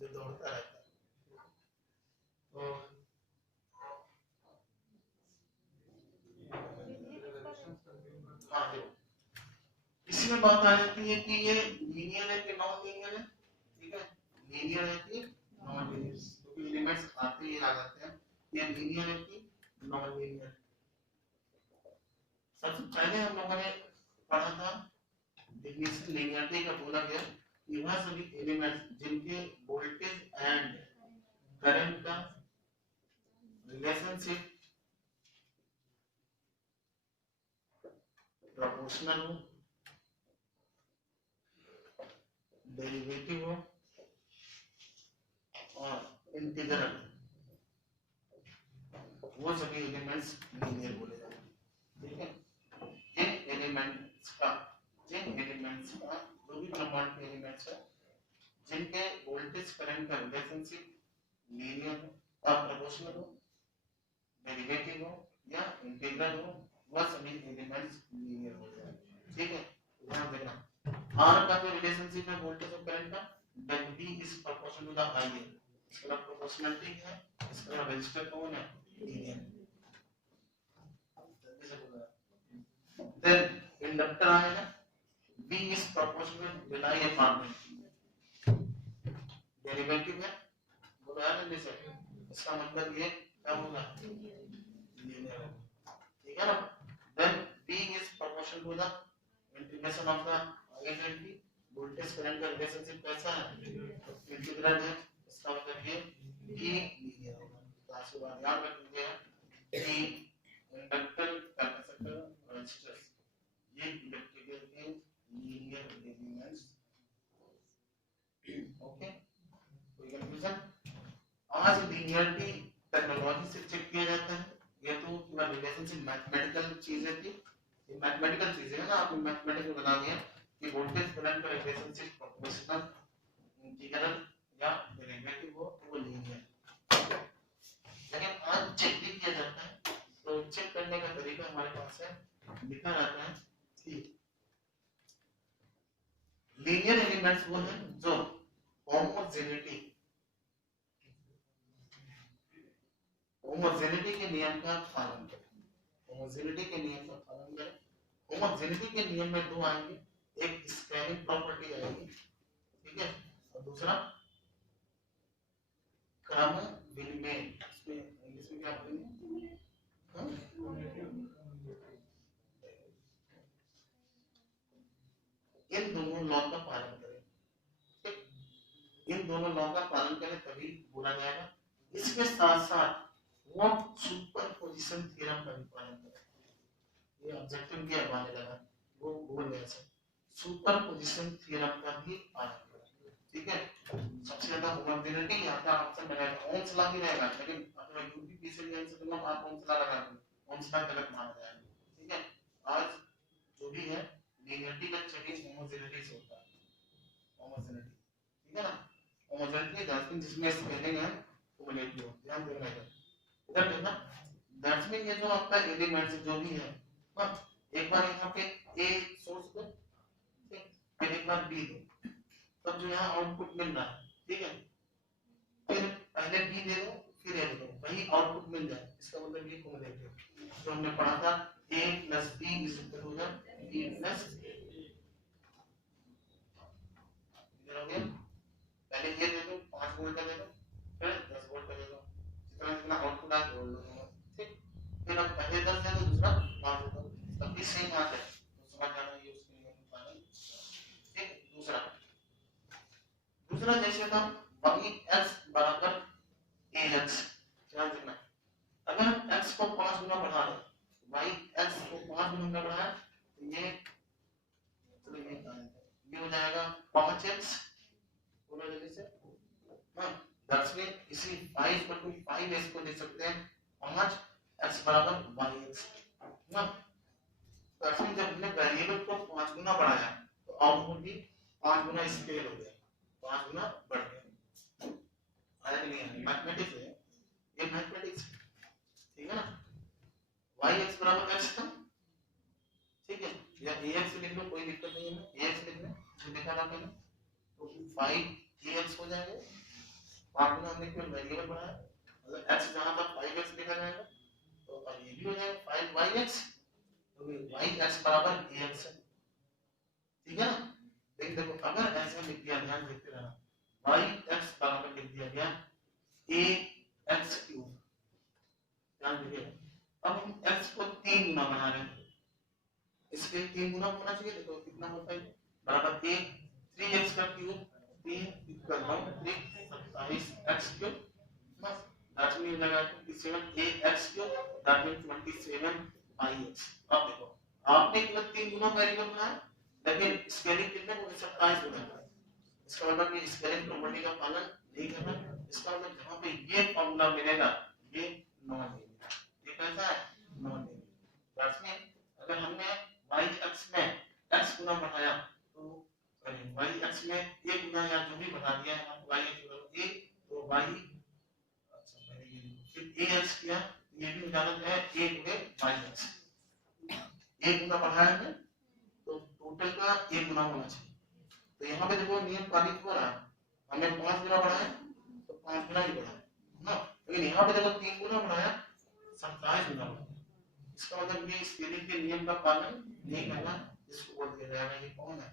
जो दौड़ता रहता है तो हाँ देखो इसमें बात आ जाती है कि ये लीनियर है कि नॉन लीनियर है ठीक है लीनियर है कि नॉन लीनियर क्योंकि एलिमेंट्स आते ही आ जाते हैं ये लीनियर है कि नॉन लीनियर। सबसे पहले हम लोगों ने पढ़ा था डेफिनेशन लीनियरिटी का बोला गया कि वह सभी एलिमेंट्स जिनके वोल्टेज एंड करंट का रिलेशनशिप प्रोपोर्शनल हो डेरिवेटिव हो और इंटीग्रल वो सभी एलिमेंट्स लीनियर बोले जाते हैं ठीक है। जिन एलिमेंट्स का जो भी ब्रह्मांड के एलिमेंट्स है जिनके वोल्टेज करंट का रिलेशनशिप लीनियर हो और प्रोपोर्शनल हो डेरिवेटिव हो या इंटीग्रल हो वह सभी एलिमेंट्स लीनियर हो जाएंगे ठीक है। ध्यान देना R का जो रिलेशनशिप है वोल्टेज और करंट का then V is proportional to the IA इसका प्रोपोर्शनलिटी है इसका रजिस्टर कौन है लीनियर then इंडक्टर आएगा V is proportional to the IA power derivative है बोला है ना जैसे इसका मतलब ये क्या होगा लीनियर ठीक है ना। then V is proportional to the integration of the I20 voltage current का रिलेशनशिप कैसा है इंटीग्रल है इसका मतलब ये लीनियर होगा। तो आपको बात याद रखिए कि इंडक्टर कैपेसिटर रेजिस्टर ये इलेक्ट्रिकल के लीनियर एलिमेंट्स ओके कोई कंफ्यूजन। आज लीनियरिटी टेक्नोलॉजी से चेक किया जाता है ये तो पूरा रिलेशनशिप मैथमेटिकल चीजें थी ये मैथमेटिकल चीजें है ना आपने मैथमेटिकल बना दिया कि वोल्टेज करंट का रिलेशनशिप प्रोपोर्शनल इंटीग्रल या डेरिवेटिव हो वो लीनियर लेकिन आज चेक भी किया जाता है तो चेक करने का तरीका हमारे पास है लिखा रहता है कि लीनियर एलिमेंट्स वो हैं जो होमोजेनिटी के नियम का पालन करें होमोजेनिटी के नियम का पालन करें। होमोजेनिटी के नियम में दो आएंगे एक स्कैनिंग प्रॉपर्टी आएगी, ठीक है, और दूसरा क्रम विनिमय, इसमें इंग्लिश में क्या बोलेंगे, हाँ? इन दोनों लॉ का पालन करें, ठीक? इन दोनों लॉ का पालन करें तभी बोला जाएगा। इसके साथ साथ वो सुपर पोजिशन थ्योरम का भी पालन करें, ये ऑब्जेक्टिव क्या माने लगा वो बोल रहे हैं, सुपर पोजिशन थ्योरम का भी पालन करें, ठीक है। सबसे ज्यादा होमोजेनिटी आता है ऑप्शन रहेगा, ओम्स लॉ भी रहेगा, लेकिन अगर यूपीपीसी में आंसर दूंगा आप ओम्स लॉ लगा दो, ओम्स लॉ गलत माना जाएगा, ठीक है। आज जो भी है लीनियरिटी का चेकिंग होमोजेनिटी से होता है, होमोजेनिटी, ठीक है ना। होमोजेनिटी दैट मींस जिसमें स्पेलिंग है होमोजेनिटी हो, ध्यान देना है इधर देखना। दैट मींस ये जो आपका एलिमेंट्स जो भी है, हाँ, एक बार यहाँ पे ए सोर्स दो, फिर एक बार बी दो, तब जो यहाँ आउटपुट मिल रहा है, ठीक है, फिर पहले बी दे दो फिर ए दे दो, वही आउटपुट मिल जाए, इसका मतलब ये होमोजेनिटी जो हमने पढ़ा था a plus b is equal to b plus a, हो गया। पहले ये दे दो 5 वोल्ट का दे दो, फिर 10 वोल्ट का दे दो, जितना जितना आउटपुट आ जोड़ लो, ठीक। फिर अब पहले 10 दे दो, दूसरा 5 दे दो, तब भी सेम आ जाए तो समझ जाना ये उसके लिए पालन, ठीक। दूसरा जैसे था y x बराबर ax, ध्यान देना, अगर x को 5 गुना बढ़ा दे, y x को 5 गुना बढ़ाया तो ये चलो ये हो जाएगा 5x पूरा जल्दी से, हाँ, दैट्स मीन इसी 5 पर तुम 5x को लिख सकते हैं 5x बराबर yx, ना। दैट्स मीन जब हमने वेरिएबल को 5 गुना बढ़ाया तो आउटपुट भी 5 गुना स्केल हो गया, 5 गुना बढ़ गया, आया नहीं है, मैथमेटिक्स है ये, मैथमेटिक्स, ठीक है ना। yx बराबर x था, ठीक है, या ax लिख लो कोई दिक्कत नहीं है, ax लिख लो जो लिखा था मैंने, तो 5ax हो जाएगा, 5 गुना हमने केवल वेरिएबल बढ़ाया, अगर x जहां था 5x लिखा जाएगा तो अब ये भी हो जाएगा 5yx, तो yx बराबर ax है, ठीक है ना। लेकिन देखो अगर ऐसा लिख दिया, ध्यान देखते रहना, yx बराबर लिख दिया गया ax क्यूब, ध्यान दीजिए, अब हम x को 3 गुना बना रहे हैं, इसके 3 गुना होना चाहिए, देखो कितना होता है बराबर 3x का क्यूब 3 इक्वल 27x क्यूब, बस दैट मींस लगा 27ax cube, that means 27yx। अब देखो आपने केवल 3 गुना वेरिएबल बनाया, लेकिन स्केलिंग कितने को 27 गुना है, इसका मतलब ये स्केलिंग प्रॉपर्टी का पालन नहीं करना, इसका मतलब जहां पे ये फार्मूला मिलेगा ये नॉन लिनियर, ये कैसा है नॉन लिनियर, दैट्स मीन अगर हमने y x में x गुना बढ़ाया तो y x में a गुना या जो भी बढ़ा दिया है हम y x बराबर a, तो y अच्छा मैंने ये फिर a x किया, ये भी निकालना है a गुणे y x, a गुना बढ़ाया है तो टोटल का a गुना होना चाहिए, तो यहाँ पे देखो नियम पालित हो रहा है, हमने 5 गुना बढ़ाया तो 5 गुना ही बढ़ाया ना, लेकिन यहाँ पे देखो 3 गुना बढ़ाया 27 गुना बढ़ाया, इसका मतलब ये स्केलिंग के नियम का पालन नहीं करना, इसको बोल दिया जाएगा ये कौन है,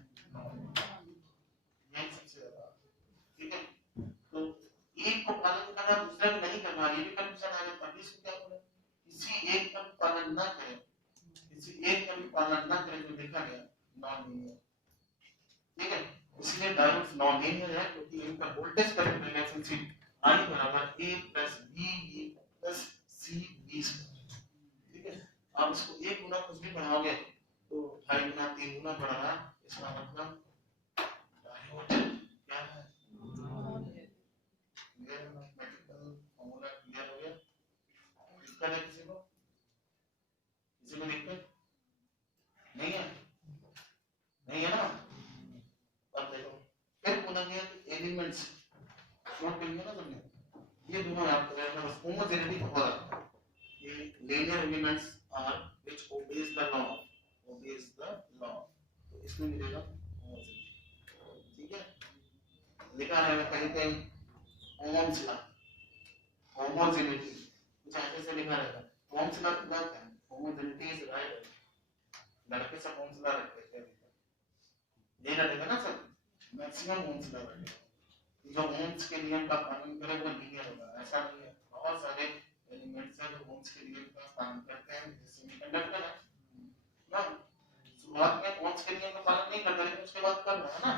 यही सबसे ज्यादा, ठीक है। तो एक को पालन करना दूसरे को नहीं करना, ये भी कंडीशन आ जाता है, इसको क्या बोले, किसी एक का पालन ना करें, किसी एक का भी पालन ना करें जो देखा गया नॉन लीनियर, ठीक है। इसलिए डायोड्स नॉन लीनियर है क्योंकि इनका वोल्टेज करंट रिलेशनशिप I बराबर a plus b plus c b, ठीक है। आप इसको एक गुना कुछ भी बढ़ाओगे तो 2.5 गुना 3 गुना बढ़ रहा है, इसका मतलब डायोड क्या है, क्लियर मैथमेटिकल फार्मूला क्लियर हो गया, दिक्कत है किसी को दिक्कत नहीं है, नहीं है ना। अब देखो फिर बोला गया कि एलिमेंट्स नोट कर लिया ना तुमने, ये दोनों याद कर लेना, बस होमोजेनिटी हो रहा है, ये linear elements are which obeys the law, तो इसमें मिलेगा होमोजेनिटी, ठीक है। लिखा है कहीं कहीं ओम्स लॉ, होमोजेनिटी कुछ ऐसे से लिखा रहेगा, ओम्स लॉ का क्या है, होमोजेनिटी इज राइट, लड़के सब ओम्स लॉ रखते हैं, ये रहेगा ना सर, मैक्सिमम ओम्स लॉ रहेगा। जो ओम्स के नियम का पालन करे वो लीनियर होगा, ऐसा नहीं है। बहुत सारे एलिमेंट्स हैं जो ओम्स के नियम का पालन करते हैं, जैसे सेमीकंडक्टर है ना, शुरुआत में ओम्स के नियम का पालन नहीं करता लेकिन उसके बाद कर रहा है ना,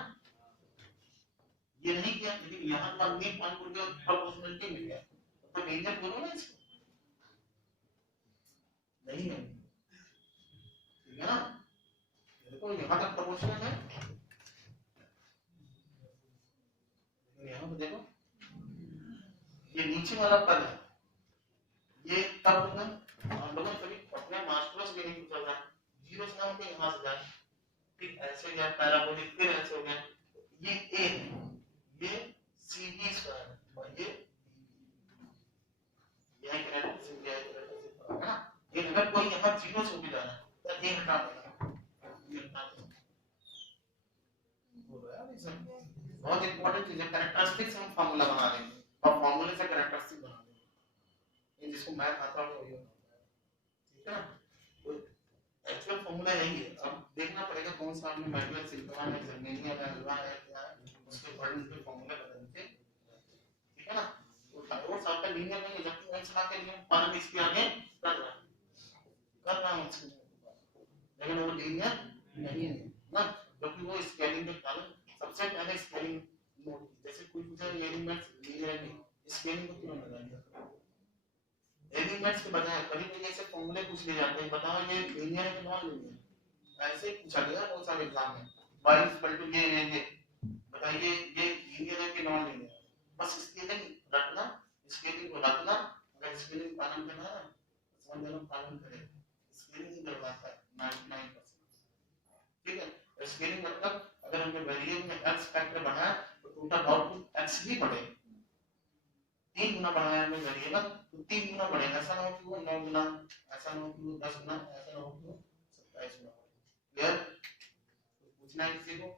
ये नहीं किया, लेकिन यहाँ तो आदमी मान को प्रोपोर्शनलिटी मिल गया, तो लीनियर बोलो ना इसको, नहीं है, ठीक है ना। देखो यहाँ तक प्रोपोर्शनल है, यहाँ पे देखो ये नीचे वाला पद है, ये तब होगा हम लोगों ने कभी अपने मास्टर्स में नहीं पूछा था, जीरो से नाम के यहाँ से जाए, ठीक ऐसे गया पैराबोलिक, फिर ऐसे हो गया, ये a है, ये cb स्क्वायर और ये कैरेक्टरिस्टिक है ना। ये अगर कोई यहाँ जीरो से भी जाना तो a हटा देगा, ये हटा देगा, बोल रहा है सर। बहुत इंपॉर्टेंट चीज है, कैरेक्टरिस्टिक से हम फार्मूला बना लेंगे और फार्मूले से कैरेक्टरिस्टिक बना लेंगे, ये जिसको मैथ आता है वही होता है, ठीक है ना। तो एक्चुअल फार्मूला यही है, अब देखना पड़ेगा कौन सा आपने मेटल सिलिकॉन है, जर्मेनियम है, हलवा है, क्या है, उसके अकॉर्डिंग के फार्मूला बदलते, ठीक है ना। तो थायराइड आपका लीनियर नहीं है, जबकि मैं चला के लिए पालन इसके आगे कर रहा हूं लेकिन वो लीनियर नहीं है ना, क्योंकि वो स्केलिंग के कारण सबसे पहले स्केलिंग नोट, जैसे कोई पूछे एलिमेंट्स लीनियर नहीं, स्केलिंग को क्यों लगा दिया, एलिमेंट्स के बजाय कभी भी जैसे फॉर्मूले पूछ लिए जाते हैं, बताओ ये लीनियर है कि नॉन लीनियर, ऐसे पूछा गया बहुत सारे एग्जाम में, y इक्वल टू ये बताइए ये लीनियर है कि नॉन लीनियर, बस स्केलिंग रखना, स्केलिंग को रखना, अगर स्केलिंग पालन करना है समझ लेना, पालन करें, स्केलिंग ही करवाता है 99%, ठीक है। स्केलिंग मतलब अगर हमने वेरिएबल में x फैक्टर बढ़ाया तो टोटल आउटपुट x ही बढ़ेगा, 3 गुना बढ़ाया हमने वेरिएबल तो 3 गुना बढ़ेगा, ऐसा ना हो कि वो 9 गुना, ऐसा ना हो कि वो 10 गुना, ऐसा ना हो कि वो 27 गुना, क्लियर। तो पूछना है किसी को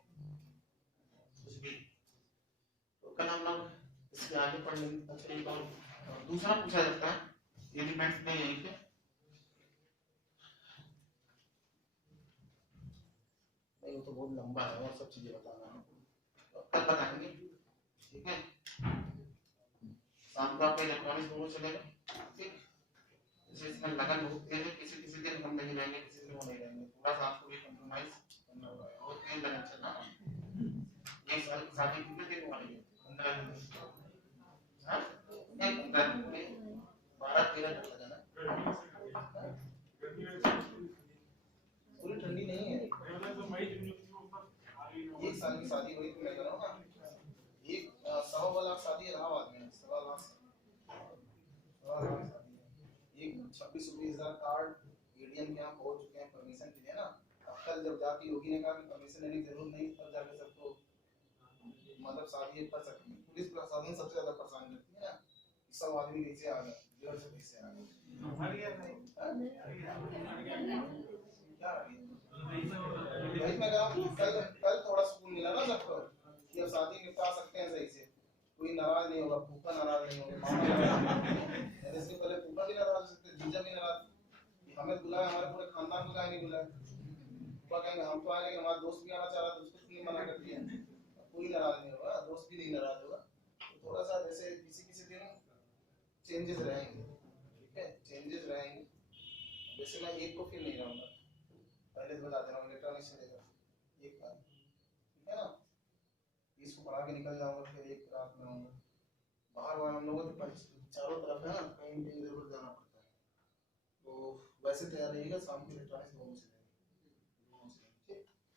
कुछ भी, तो कल हम लोग इसके आगे पढ़ लेंगे। अच्छा एक और दूसरा पूछा जाता है एलिमेंट्स में यहीं पे, नहीं वो तो बहुत लंबा है और सब चीजें बताना है, तो कल बताएंगे, ठीक है। शाम को आपका इलेक्ट्रॉनिक्स दोनों चलेगा, ठीक। जैसे इसमें लगन बहुत तेज है, किसी किसी दिन हम नहीं रहेंगे, किसी दिन वो नहीं रहेंगे, थोड़ा सा आपको भी कंप्रोमाइज करना होगा, और तेज लगन चलना, ये साल की शादी कितने दिन वाली है, 15 दिन, हाँ नहीं 15 दिन में 12-13 दिन लगना, पूरी ठंडी नहीं है, एक साल की शादी हुई तो मैं कह रहा हूँ ना, एक 1.25 लाख शादी इलाहाबाद में, 1.25 लाख एक 26-20 हजार कार्ड एडीएम के यहाँ पहुंच चुके हैं परमिशन के लिए ना। अब कल जब जाके योगी ने कहा कि परमिशन लेने की जरूरत नहीं, तब जाके सबको मतलब शादी कर सकते हैं। पुलिस प्रशासन सबसे ज्यादा परेशान करती है ना, सब आदमी कैसे आ गए, जेल से कैसे आ गए, क्या भाई मैं कहा कल थोड़ा सुकून मिला ना सबको कि अब शादी निपटा सकते हैं सही से, कोई नाराज नहीं होगा, फूफा नाराज नहीं होगा, मामा नाराज नहीं होगा, इसके पहले फूफा भी नाराज हो सकते, जीजा भी नाराज, हमें बुलाया, हमारे पूरे खानदान को काहे नहीं बुलाया, फूफा कहेंगे हम तो आए लेकिन हमारा दोस्त भी आना चाह रहा था, उसको क्यों मना कर दिया, कोई नाराज नहीं होगा, दोस्त भी नहीं नाराज होगा, तो थोड़ा सा जैसे किसी किसी दिन चेंजेस रहेंगे, ठीक है, चेंजेस रहेंगे, जैसे मैं एक को फिर नहीं रहूंगा, पहले तो बता दे रहा हूँ इलेक्ट्रॉनिक्स चलेगा एक बार, ठीक है ना, इसको पढ़ा के निकल जाऊंगा, फिर एक रात में आऊंगा, बाहर हम लोगों के चारों तरफ है ना, कहीं कहीं इधर उधर जाना पड़ता है, तो वैसे तैयार रहिएगा, शाम को इलेक्ट्रॉनिक्स बहुत